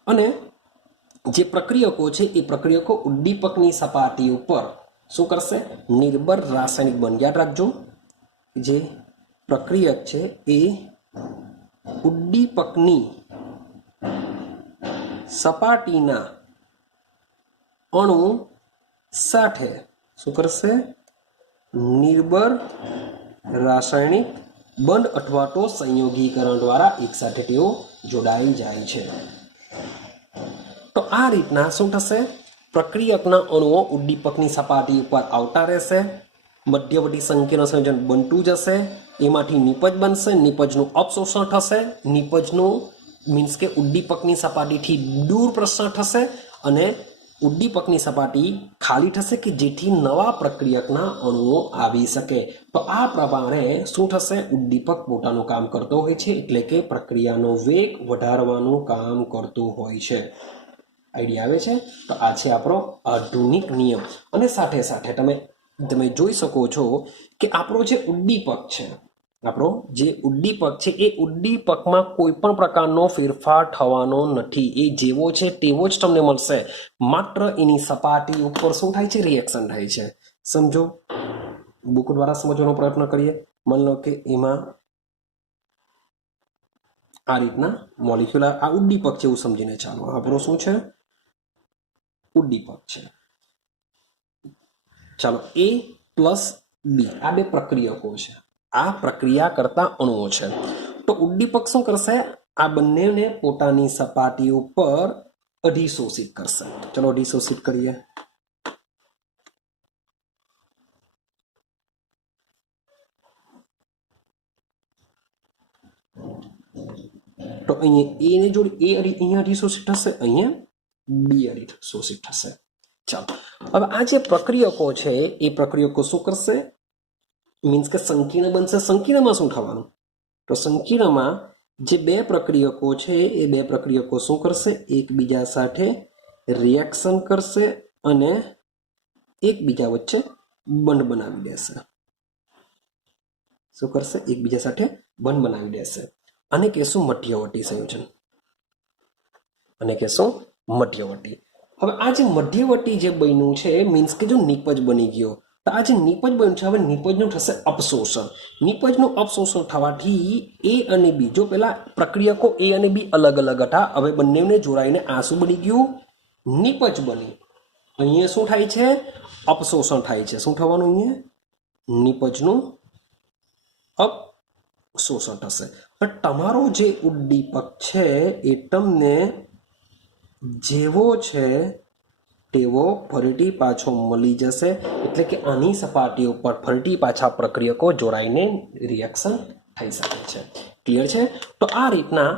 અને જે પ્રક્રિયકો છે એ પ્રક્રિયકો ઉદ્દીપકની સપાટી ઉપર શું કરશે? નિર્બળ રાસાયણિક બંધ. યાદ રાખજો જે પ્રક્રિયક છે એ ઉદ્દીપકની સપાટીના અણુ સાથે શું કરશે? નિર્બળ રાસાયણિક બંધ અથવા તો સંયોગીકરણ દ્વારા એકસાથે તેઓ જોડાઈ જાય છે. તો આ રીતના શું થશે? પ્રક્રિયકના અણુઓ ઉદ્દીપકની સપાટી ઉપર આવતા રહેશે, મધ્યવર્તી સંકીર્ણ સંયોજન બનતું જશે, એમાંથી નિપજ બનશે, નિપજનું અપશોષણ થશે, નિપજનું મીન્સ કે ઉદ્દીપકની સપાટીથી દૂર પ્રસરણ થશે અને ઉદ્દીપકની સપાટી ખાલી થશે કે જેથી નવા પ્રક્રિયકના અણુઓ આવી શકે. તો આ પ્રમાણે શું થશે? ઉદ્દીપક પોતાનું કામ કરતો હોય છે, એટલે કે પ્રક્રિયાનો વેગ વધારવાનું કામ કરતું હોય છે. આઈડિયા આવે છે? તો આ છે આપણો આધુનિક નિયમ. અને સાથે સાથે તમે જોઈ શકો છો કે આપણો જે ઉદ્દીપક છે એ ઉદ્દીપકમાં કોઈ પણ પ્રકારનો ફેરફાર થવાનો નથી. એ જેવો છે તેવો જ તમને મળશે. માત્ર એની સપાટી ઉપર શું થાય છે? રિએક્શન થાય છે. સમજો, બુક દ્વારા સમજવાનો પ્રયત્ન કરીએ. માની લો કે એમાં આ રીતના મોલિક્યુલ આ ઉદ્દીપક છે એવું સમજીને ચાલો. આપણો શું છે? ઉદ્દીપક છે. ચાલો A પ્લસ B આ બે પ્રક્રિયકો છે. આ પ્રક્રિયા કરતા અણુઓ છે. તો ઉદ્દીપક શું કરશે? આ બંનેને પોતાની સપાટી ઉપર અધિશોષિત કરશે. ચલો અધિશોષિત કરીએ. તો અહીંયા A ને જોડી A અહીંયા અધિશોષિત થશે, અહીંયા B અધિશોષિત થશે. ચાલો હવે આ જે પ્રક્રિયકો છે એ પ્રક્રિયકો શું કરશે? મીન્સ કે સંકીર્ણ બનશે. સંકીર્ણમાં શું થવાનું? તો સંકીર્ણમાં જે બે પ્રક્રિયકો છે એ બે પ્રક્રિયકો શું કરશે? એકબીજા સાથે રિએક્શન કરશે અને એકબીજા વચ્ચે બંધ બનાવી દેશે. શું કરશે? એકબીજા સાથે બંધ બનાવી દેશે. અને કહેશું મધ્યવર્તી સંયોજન, અને કહેશું મધ્યવર્તી. હવે આ જે મધ્યવર્તી જે બન્યું છે મીન્સ કે જો નિપજ બની ગયો, તો આ જે નિપજ બન્યું છે, હવે નિપજનું થશે અપશોષણ. નિપજનું અપશોષણ થવાથી એ અને બી, જો પેલા પ્રક્રિયકો એ અને બી અલગ અલગ હતા, હવે બંનેને જોડાઈને આ શું બની ગયું? નિપજ બની. અહીંયા શું થાય છે? અપશોષણ થાય છે. શું થવાનું? અહીંયા નિપજનું અપશોષણ થશે. પણ તમારો જે ઉદ્દીપક છે એ તમને જેવો છે તેવો ફરીથી પાછો મળી જશે. એટલે કે આની સપાટી ઉપર ફરીથી પાછા પ્રક્રિયકો જોડાઈને રિએક્શન થઈ શકે છે. ક્લિયર છે? તો આ રીતના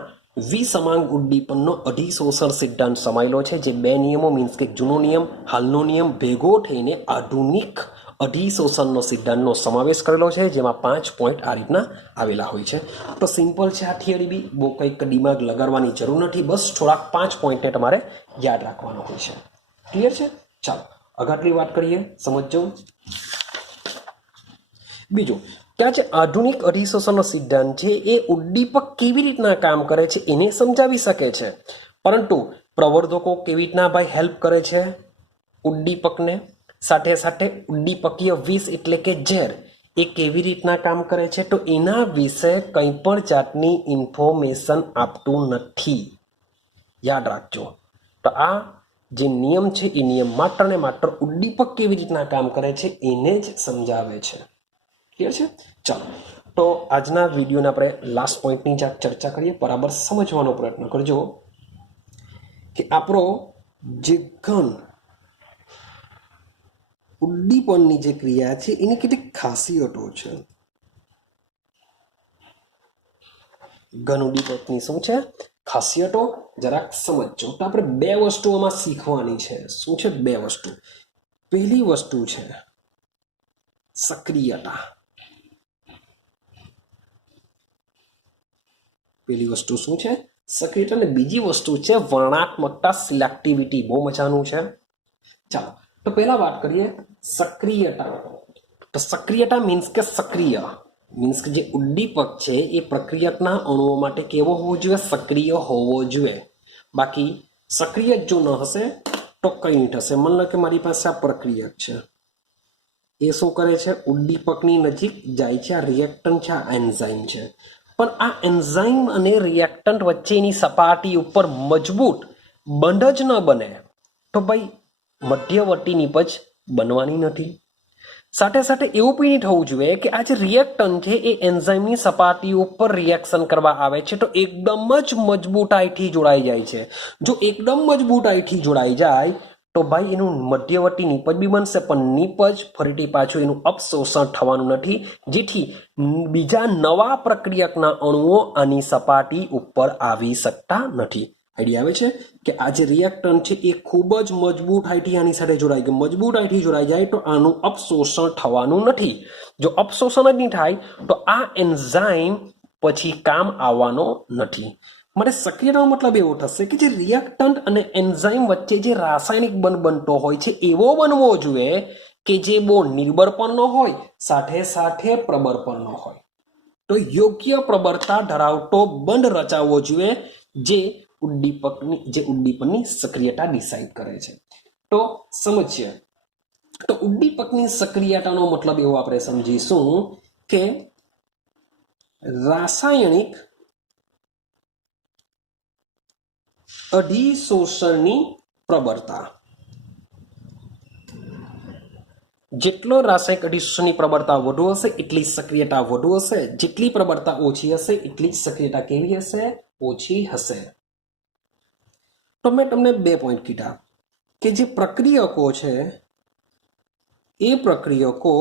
વિસમાંગ ઉદ્દીપનનો અધિશોષણ સિદ્ધાંત સમાયેલો છે, જે બે નિયમો મીન્સ કે જૂનો નિયમ, હાલનો નિયમ ભેગો થઈને આધુનિક અધિશોષણનો સિદ્ધાંતનો સમાવેશ કરેલો છે, જેમાં 5 પોઈન્ટ આ રીતના આવેલા હોય છે. તો સિમ્પલ છે આ થિયરી બી, બહુ કંઈક દિમાગ લગાડવાની જરૂર નથી, બસ થોડાક 5 પોઈન્ટને તમારે યાદ રાખવાનો હોય છે. ક્લિયર છે? ચાલો આગળની વાત કરીએ, સમજો. બીજું કે આ જે આધુનિક અધિશોષણનો સિદ્ધાંત છે એ ઉદ્દીપક કેવી રીતના કામ કરે છે એને સમજાવી શકે છે, પરંતુ પ્રવર્ધકો કેવી રીતના ભાઈ હેલ્પ કરે છે ઉદ્દીપકને, સાથે સાથે ઉદ્દીપકીય વિષ એટલે કે ઝેર એ કેવી રીતના કામ કરે છે, તો એના વિશે કંઈ પણ જાતની ઇન્ફોર્મેશન આપતું નથી. યાદ રાખજો. તો આ જે નિયમ છે એ નિયમ માત્ર ને માત્ર ઉદ્દીપક કેવી રીતના કામ કરે છે એને જ સમજાવે છે. ક્લિયર છે? ચાલો તો આજના વિડીયોના આપણે લાસ્ટ પોઈન્ટની ચર્ચા કરીએ. બરાબર સમજવાનો પ્રયત્ન કરજો કે આપણો જે ઘન ઉદ્દીપનની જે ક્રિયા છે એની કેટલીક ખાસિયતો છે. ઘન ઉદ્દીપકની શું છે ખાસિયતો જરાક સમજો. તો આપણે બે વસ્તુઓમાં શીખવાની છે. શું છે? બે વસ્તુ. પહેલી વસ્તુ છે સક્રિયતા. પહેલી વસ્તુ શું છે? સક્રિયતા. અને બીજી વસ્તુ છે વર્ણાત્મકતા, સિલેક્ટિવિટી. બહુ મજાનું છે. ચાલો તો પહેલા વાત કરીએ સક્રિયતા. તો સક્રિયતા મીન્સ કે સક્રિય મીન્સ કે જે ઉદ્દીપક છે એ પ્રક્રિયકના અણુઓ માટે કેવો હોવો જોઈએ? સક્રિય હોવો જોઈએ. બાકી સક્રિય જો ન હશે તો કઈ નહીં થશે. માની લો કે મારી પાસે આ પ્રક્રિયક છે, એ શું કરે છે? ઉદ્દીપકની નજીક જાય છે. આ રિએક્ટન્ટ છે, આ એન્ઝાઇમ છે. પણ આ એન્ઝાઇમ અને રિએક્ટન્ટ વચ્ચેની સપાટી ઉપર મજબૂત બંધ જ ન બને તો ભાઈ મધ્યવર્તી નિપજ બનવાની નથી. સાથે સાથે એવું પણ નહીં થવું જોઈએ કે આ જે રિએક્ટન્ટ છે એ એન્ઝાઇમની સપાટી ઉપર રિએક્શન કરવા આવે છે તો એકદમ જ મજબૂતાઈથી જોડાઈ જાય છે. જો એકદમ મજબૂતાઈથી જોડાઈ જાય તો ભાઈ એનું મધ્યવર્તી નિપજ બી બનશે, પણ નિપજ ફરીથી પાછું એનું અપશોષણ થવાનું નથી, જેથી બીજા નવા પ્રક્રિયકના અણુઓ આની સપાટી ઉપર આવી શકતા નથી. આઈડિયા આવે છે કે આ જે રિએક્ટન્ટ છે એ ખૂબ જ મજબૂતાઈથી આની સાથે જોડાઈ ગયું. મજબૂતાઈથી જોડાઈ જાય તો આનું અપશોષણ થવાનું નથી. જો અપશોષણ જ નહીં થાય તો આ એન્ઝાઇમ પછી કામ આવવાનો નથી. મારે સક્રિયતાનો મતલબ એવો થશે કે જે રિએક્ટન્ટ અને એન્ઝાઇમ વચ્ચે જે રાસાયણિક બંધ બનતો હોય છે એવો બનવો જોઈએ કે જે બહુ નિર્બળ પણ ન હોય, સાથે સાથે પ્રબળ પણ ન હોય. તો યોગ્ય પ્રબળતા ધરાવતો બંધ રચાવવો જોઈએ જે ઉદ્દીપકની સક્રિયતા ડિસાઇડ કરે છે. તો સમજીએ. તો ઉદ્દીપકની સક્રિયતાનો મતલબ એવો આપણે સમજીશું કે રાસાયણિક અધિશોષણની પ્રબળતા. જેટલો રાસાયણિક અધિશોષણની પ્રબળતા વધુ હશે એટલી સક્રિયતા વધુ હશે. જેટલી પ્રબળતા ઓછી હશે એટલી સક્રિયતા કેવી હશે? ઓછી હશે. તો મેં તમને 2 પોઈન્ટ કીધા કે જે પ્રક્રિયકો છે એ પ્રક્રિયકો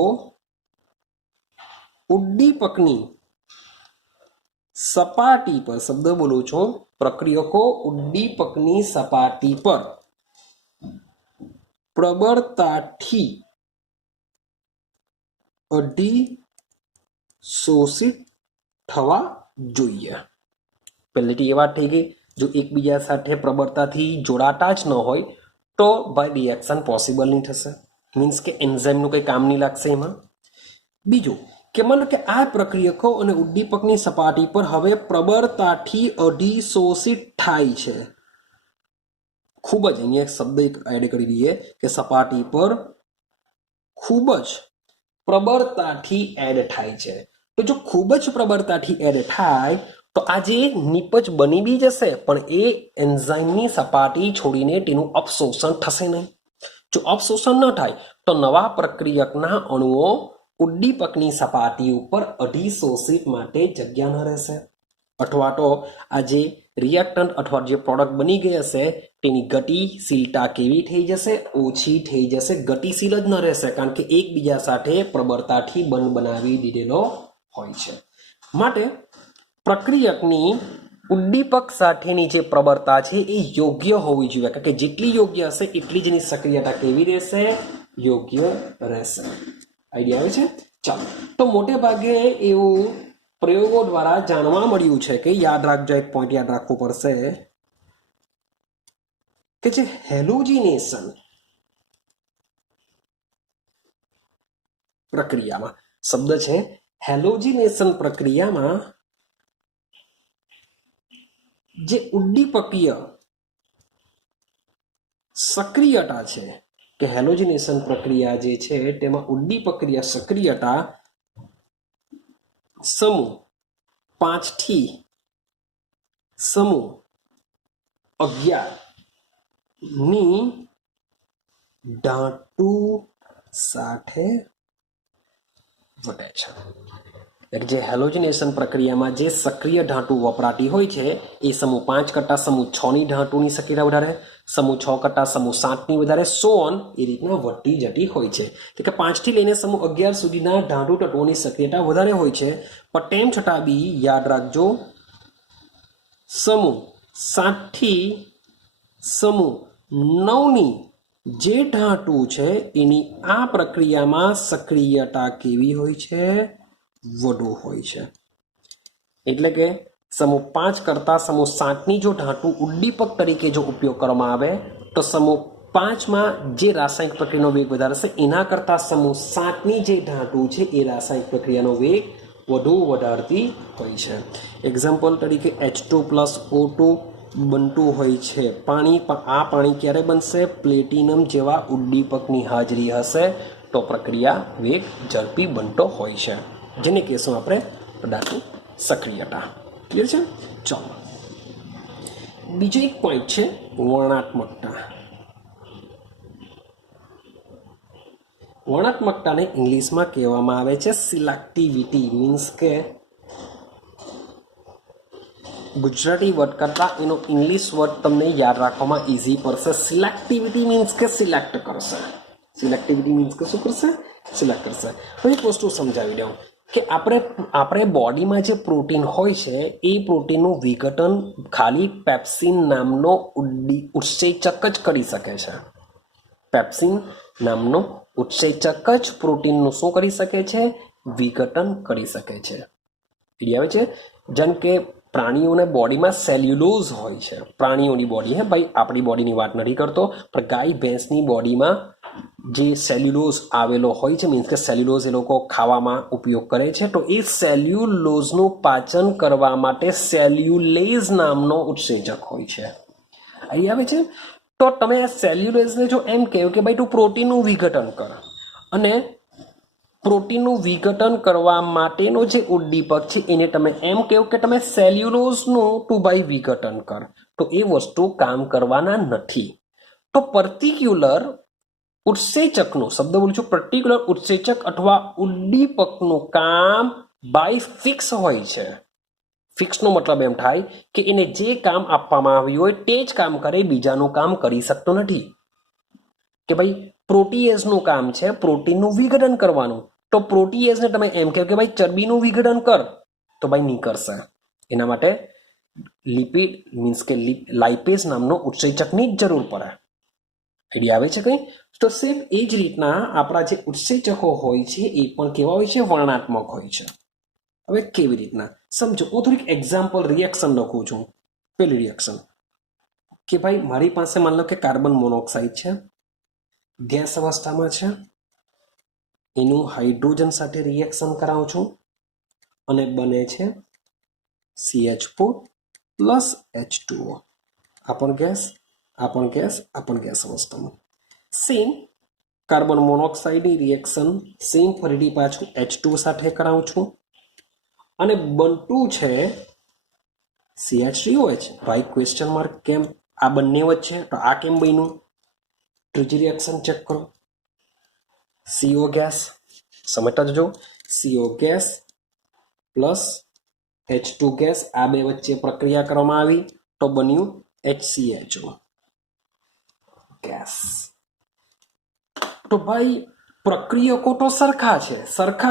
ઉદ્દીપકની સપાટી પર, શબ્દ બોલું છું, પ્રક્રિયકો ઉદ્દીપકની સપાટી પર પ્રબળતાથી અધિશોષિત થવા જોઈએ. પહેલેથી એ વાત થઈ ગઈ, જો એકબીજા સાથે પ્રબળતાથી જોડાતા જ ન હોય તો ભાઈ રિએક્શન પોસિબલ નહીં થશે. મીન્સ કે એન્ઝાઇમનું કંઈ કામ નહીં લાગશે એમાં. બીજું કે માનો કે આ પ્રક્રિયકો અને ઉદ્દીપકની સપાટી પર હવે પ્રબળતાથી અધિશોષિત થાય છે. ખૂબ જ અહીંયા એક શબ્દ એડ કરી દઈએ કે સપાટી પર ખૂબ જ પ્રબળતાથી એડ થાય છે. તો જો ખૂબ જ પ્રબળતાથી એડ થાય તો આ જે નિપજ બની બી જશે પણ એ એન્ઝાઇમની સપાટી છોડીને તેનું અપશોષણ થશે નહીં. જો અપશોષણ ન થાય તો નવા પ્રક્રિયકના અણુઓ ઉદ્દીપકની સપાટી ઉપર અધિશોષિત માટે જગ્યા ન રહેશે, અથવા તો આ જે રિએક્ટન્ટ અથવા જે પ્રોડક્ટ બની ગઈ હશે તેની ગતિશીલતા કેવી થઈ જશે? ઓછી થઈ જશે. ગતિશીલ જ ન રહેશે, કારણ કે એકબીજા સાથે પ્રબળતાથી બંધ બનાવી દીધેલો હોય છે. માટે પ્રક્રિયકની ઉદ્દીપક સાથેની જે પ્રબળતા છે એ યોગ્ય હોવી જોઈએ, કારણ કે જેટલી યોગ્ય હશે એટલી જ એની સક્રિયતા કેવી રહેશે? યોગ્ય રહેશે. આઈડિયા આવે છે? ચાલો, તો મોટે ભાગે એવું પ્રયોગો દ્વારા જાણવા મળ્યું છે કે યાદ રાખજો, એક પોઈન્ટ યાદ રાખવું પડશે કે જે હેલોજિનેશન પ્રક્રિયામાં, શબ્દ છે હેલોજિનેશન પ્રક્રિયામાં જે ઉદ્દીપકીય સક્રિયતા છે કે હેલોજિનેશન પ્રક્રિયા જે છે તેમાં ઉદ્દીપકીય સક્રિયતા સમૂહ 5 થી સમૂહ 11 ની ધાતુ સાથે વધે છે. જે હેલોજિનેશન પ્રક્રિયામાં જે સક્રિય ધાતુ વપરાતી હોય છે એ સમૂહ 5 કરતાં સમૂહ 6 ની ધાતુની સક્રિયતા વધારે, સમૂહ 6 કરતાં સમૂહ 7 ની વધારે, સો ઓન એ રીતના વધતી જતી હોય છે. એટલે કે 5 થી લઈને સમૂહ 11 સુધીના ધાતુ તત્વોની સક્રિયતા વધારે હોય છે. પણ તેમ છતાં બી યાદ રાખજો, સમૂહ 7 થી સમૂહ 9 ની જે ધાતુ છે એની આ પ્રક્રિયામાં સક્રિયતા કેવી હોય છે? વધુ હોય છે. એટલે કે સમૂહ 5 કરતાં સમૂહ 7 ની જો ધાતુ ઉદ્દીપક તરીકે જો ઉપયોગ કરવામાં આવે તો સમૂહ 5માં જે રાસાયણિક પ્રક્રિયાનો વેગ વધારે છે એના કરતાં સમૂહ 7ની જે ધાતુ છે એ રાસાયણિક પ્રક્રિયાનો વેગ વધુ વધારતી હોય છે. એક્ઝામ્પલ તરીકે H2+O2 બનતું હોય છે પાણી. આ પાણી ક્યારે બનશે? પ્લેટિનમ જેવા ઉદ્દીપકની હાજરી હશે તો પ્રક્રિયા વેગ ઝડપી બનતો હોય છે, જેને કહેશું આપણે પદાર્થની સક્રિયતા. ક્લિયર છે? ચાલો, બીજો એક પોઈન્ટ છે વર્ણનાત્મકતા. વર્ણનાત્મકતાને ઇંગ્લિશમાં કહેવામાં આવે છે સિલેક્ટિવિટી. મીન્સ કે ગુજરાતી વર્ડ કરતાં એનો ઇંગ્લિશ વર્ડ તમને યાદ રાખવામાં ઇઝી પડશે. સિલેક્ટિવિટી મીન્સ કે સિલેક્ટ કરશે. સિલેક્ટિવિટી મીન્સ કે શું કરશે? સિલેક્ટ કરશે. હવે એક વસ્તુ સમજાવી દઉં કે આપણે બોડીમાં જે પ્રોટીન હોય છે એ પ્રોટીનનું વિઘટન ખાલી પેપ્સિન નામનો ઉત્સેચક જ કરી શકે છે. પેપ્સિન નામનો ઉત્સેચક જ પ્રોટીનનું શું કરી શકે છે? વિઘટન કરી શકે છે. આવે છે? જેમ કે પ્રાણીઓના બોડીમાં સેલ્યુલોઝ હોય છે. પ્રાણીઓની બોડી, હે ભાઈ, આપણી બોડીની વાત નથી કરતો, પણ ગાય ભેંસની બોડીમાં જે સેલ્યુલોઝ આવેલો હોય છે, મીન્સ કે સેલ્યુલોઝ એ લોકો ખાવામાં ઉપયોગ કરે છે, તો એ સેલ્યુલોઝનું પાચન કરવા માટે સેલ્યુલેઝ નામનો ઉત્સેચક હોય છે. અહીં આવે છે? તો તમે આ સેલ્યુલેઝને જો એમ કહો કે ભાઈ તું પ્રોટીનનું વિઘટન કર, અને પ્રોટીનનું વિઘટન કરવા માટેનો જે ઉદ્દીપક છે એને તમે એમ કહો કે તમે સેલ્યુલોઝનું તું ભાઈ વિઘટન કર, તો એ વસ્તુ કામ કરવાના નથી. તો પર્ટિક્યુલર ઉત્સેચકનું, શબ્દ બોલું છું, પર્ટિક્યુલર ઉત્સેચક અથવા ઉદ્દીપકનું કામ બાય ફિક્સ હોય છે. ફિક્સનો મતલબ એમ થાય કે એને જે કામ આપવામાં આવ્યું હોય તે જ કામ કરે, બીજાનું કામ કરી શકતો નથી. કે ભાઈ પ્રોટીએઝનું કામ છે પ્રોટીનનું વિઘટન કરવાનું, તો પ્રોટીએઝને તમે એમ કહો કે ભાઈ ચરબીનું વિઘટન કર, તો ભાઈ નહીં કરશે. એના માટે લિપિડ મીન્સ કે લાઇપેઝ નામનો ઉત્સેચકની જ જરૂર પડે. આઈડિયા આવે છે કંઈ? તો સેમ એ જ રીતના આપણા જે ઉત્સેચકો હોય છે એ પણ કેવા હોય છે? વર્ણનાત્મક હોય છે. હવે કેવી રીતના સમજો, હું થોડીક એક્ઝામ્પલ રિએક્શન લખું છું. પેલી રિએક્શન કે ભાઈ મારી પાસે માન લો કે કાર્બન મોનોક્સાઇડ છે, ગેસ અવસ્થામાં છે, એનું હાઇડ્રોજન સાથે રિએક્શન કરાવું છું અને બને છે CH4 પ્લસ H2O. આ પણ ગેસ, આ પણ ગેસ, આ પણ ગેસ અવસ્થામાં. સેમ કાર્બન મોનોક્સાઇડની રિએક્શન સેમ ફરીથી પાછું H2 સાથે કરાવું છું અને બનતું છે CH3OH. ભાઈ ક્વેશ્ચન માર્ક કેમ? આ બંને વચ્ચે તો આ કેમ બન્યું? ત્રીજી રિએક્શન ચેક કરો. CO ગેસ, સમજતા જજો. CO gas plus H2 gas, આ બે વચ્ચે પ્રક્રિયા કરવામાં આવી તો બન્યું HCHO ગેસ. તો ભાઈ પ્રક્રિયકો તો સરખા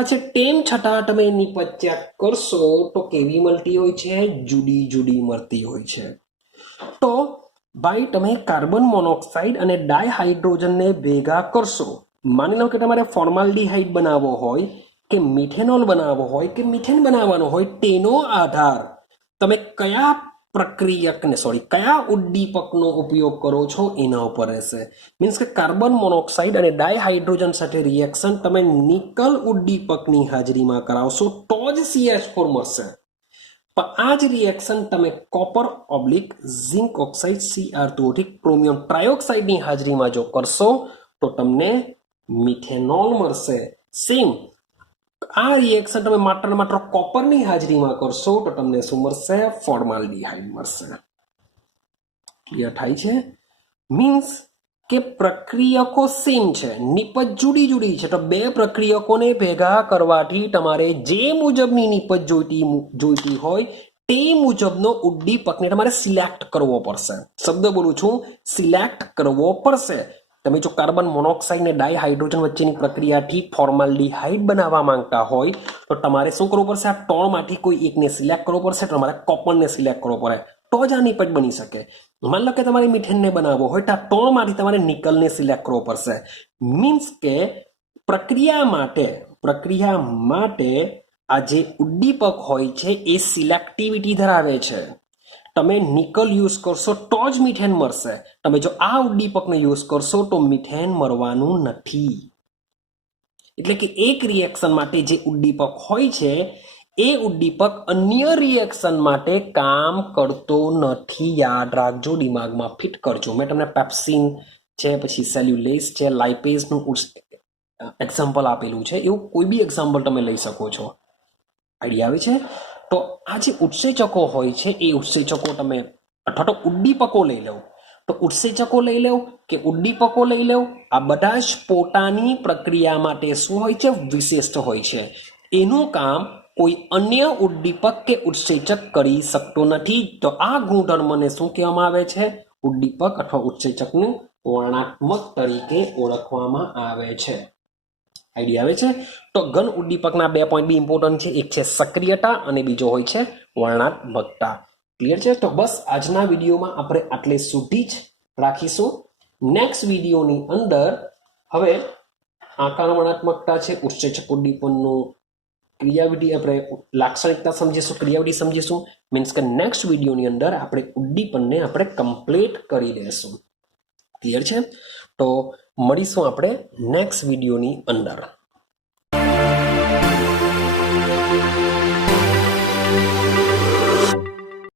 છે, તેમ છતાં તમે એની પર ચેક કરશો તો કેવી મળતી હોય છે? જુદી જુદી મળતી હોય છે. તો ભાઈ તમે કાર્બન મોનોક્સાઇડ અને ડાયહાઇડ્રોજનને ભેગા કરશો. માની લો કે તમારે ફોર્માલ્ડિહાઇડ બનાવવો હોય કે મિથેનોલ બનાવવો હોય કે મિથેન બનાવવાનો હોય, તેનો આધાર તમે કયા ઉદ્દીપકનો ઉપયોગ કરો છો એના ઉપર રહેશે. મીન્સ કે કાર્બન મોનોક્સાઇડ અને ડાયહાઇડ્રોજન સાથે રિએક્શન તમે નિકલ ઉદ્દીપકની હાજરીમાં કરાવશો તો જ CH4 મળશે. પણ આ જ રિએક્શન તમે copper oblique zinc oxide Cr2 થી ક્રોમિયમ ટ્રાયોક્સાઇડની હાજરીમાં જો કરશો તો તમને મિથેનોલ મળશે. સેમ આ રિએક્શન તમે માત્ર કોપરની હાજરીમાં કરશો તો તમને શું મળશે? ફોર્માલ્ડિહાઇડ મળશે. ક્લિયર થાય છે? મીન્સ કે પ્રક્રિયકો સેમ છે, નિપજ જુદી જુદી છે. તો બે પ્રક્રિયકોને ભેગા કરવાથી તમારે જે મુજબની નિપજ જોઈતી હોય તે મુજબનો ઉદ્દીપકને તમારે સિલેક્ટ કરવો પડશે. શબ્દ બોલું છું, સિલેક્ટ કરવો પડશે. તમે જો કાર્બન મોનોક્સાઇડ અને ડાયહાઇડ્રોજન વચ્ચેની પ્રક્રિયાથી ફોર્માલ્ડિહાઇડ બનાવવા માંગતા હોય તો તમારે શું કરવું પડશે? આ ત્રણમાંથી કોઈ એકને સિલેક્ટ કરવો પડશે. તમારે કોપરને સિલેક્ટ કરવો પડે તો જ આ નિપજ બની શકે. માની લો કે તમારે મિથેનને બનાવવો હોય તો આ ત્રણમાંથી તમારે નિકલને સિલેક્ટ કરવો પડશે. મીન્સ કે પ્રક્રિયા માટે આ જે ઉદ્દીપક હોય છે એ સિલેક્ટિવિટી ધરાવે છે. તમે નિકલ યુઝ કરશો તો જ મિથેન મળશે. તમે જો આ ઉદ્દીપકને યુઝ કરશો તો મિથેન મળવાનું નથી. એટલે કે એક રિએક્શન માટે જે ઉદ્દીપક હોય છે એ ઉદ્દીપક અન્ય રિએક્શન માટે કામ કરતો નથી. યાદ રાખજો, દિમાગમાં ફિટ કરજો. મેં તમને પેપ્સિન છે, પછી સેલ્યુલેસ છે, લાઇપેઝનું એક્ઝામ્પલ આપેલું છે. એવું કોઈ બી એક્ઝામ્પલ તમે લઈ શકો છો. આઈડિયા આવે છે? તો આ જે ઉત્સેચકો હોય છે એ ઉત્સેચકો તમે અથવા તો ઉદ્દીપકો લઈ લો, તો ઉત્સેચકો લઈ લો કે ઉદ્દીપકો લઈ લો, આ બધા જ પોતાની પ્રક્રિયા માટે શું હોય છે? વિશિષ્ટ હોય છે. એનું કામ કોઈ અન્ય ઉદ્દીપક કે ઉત્સેચક કરી શકતો નથી. તો આ ગુણધર્મને શું કહેવામાં આવે છે? ઉદ્દીપક અથવા ઉત્સેચકનું વર્ણનાત્મક તરીકે ઓળખવામાં આવે છે. આઈડિયા આવે છે? તો ઘન ઉદ્દીપકના 2 પોઈન્ટ બી ઇમ્પોર્ટન્ટ છે. એક છે સક્રિયતા અને બીજો હોય છે વર્ણનાત્મકતા. ક્લિયર છે? તો બસ આજના વિડીયોમાં આપણે આટલે સુધી જ રાખીશું. નેક્સ્ટ વિડીયોની અંદર હવે આકાર વર્ણનાત્મકતા છે, ઉત્સેચક ઉદ્દીપનનું ક્રિયાવિધિ, આપણે લાક્ષણિકતા સમજીશું, ક્રિયાવિધિ સમજીશું. મીન્સ કે નેક્સ્ટ વિડીયોની અંદર આપણે ઉદ્દીપનને આપણે કમ્પ્લીટ કરી દઈશું. ક્લિયર છે? તો મળીશું આપણે નેક્સ્ટ વિડીયોની અંદર.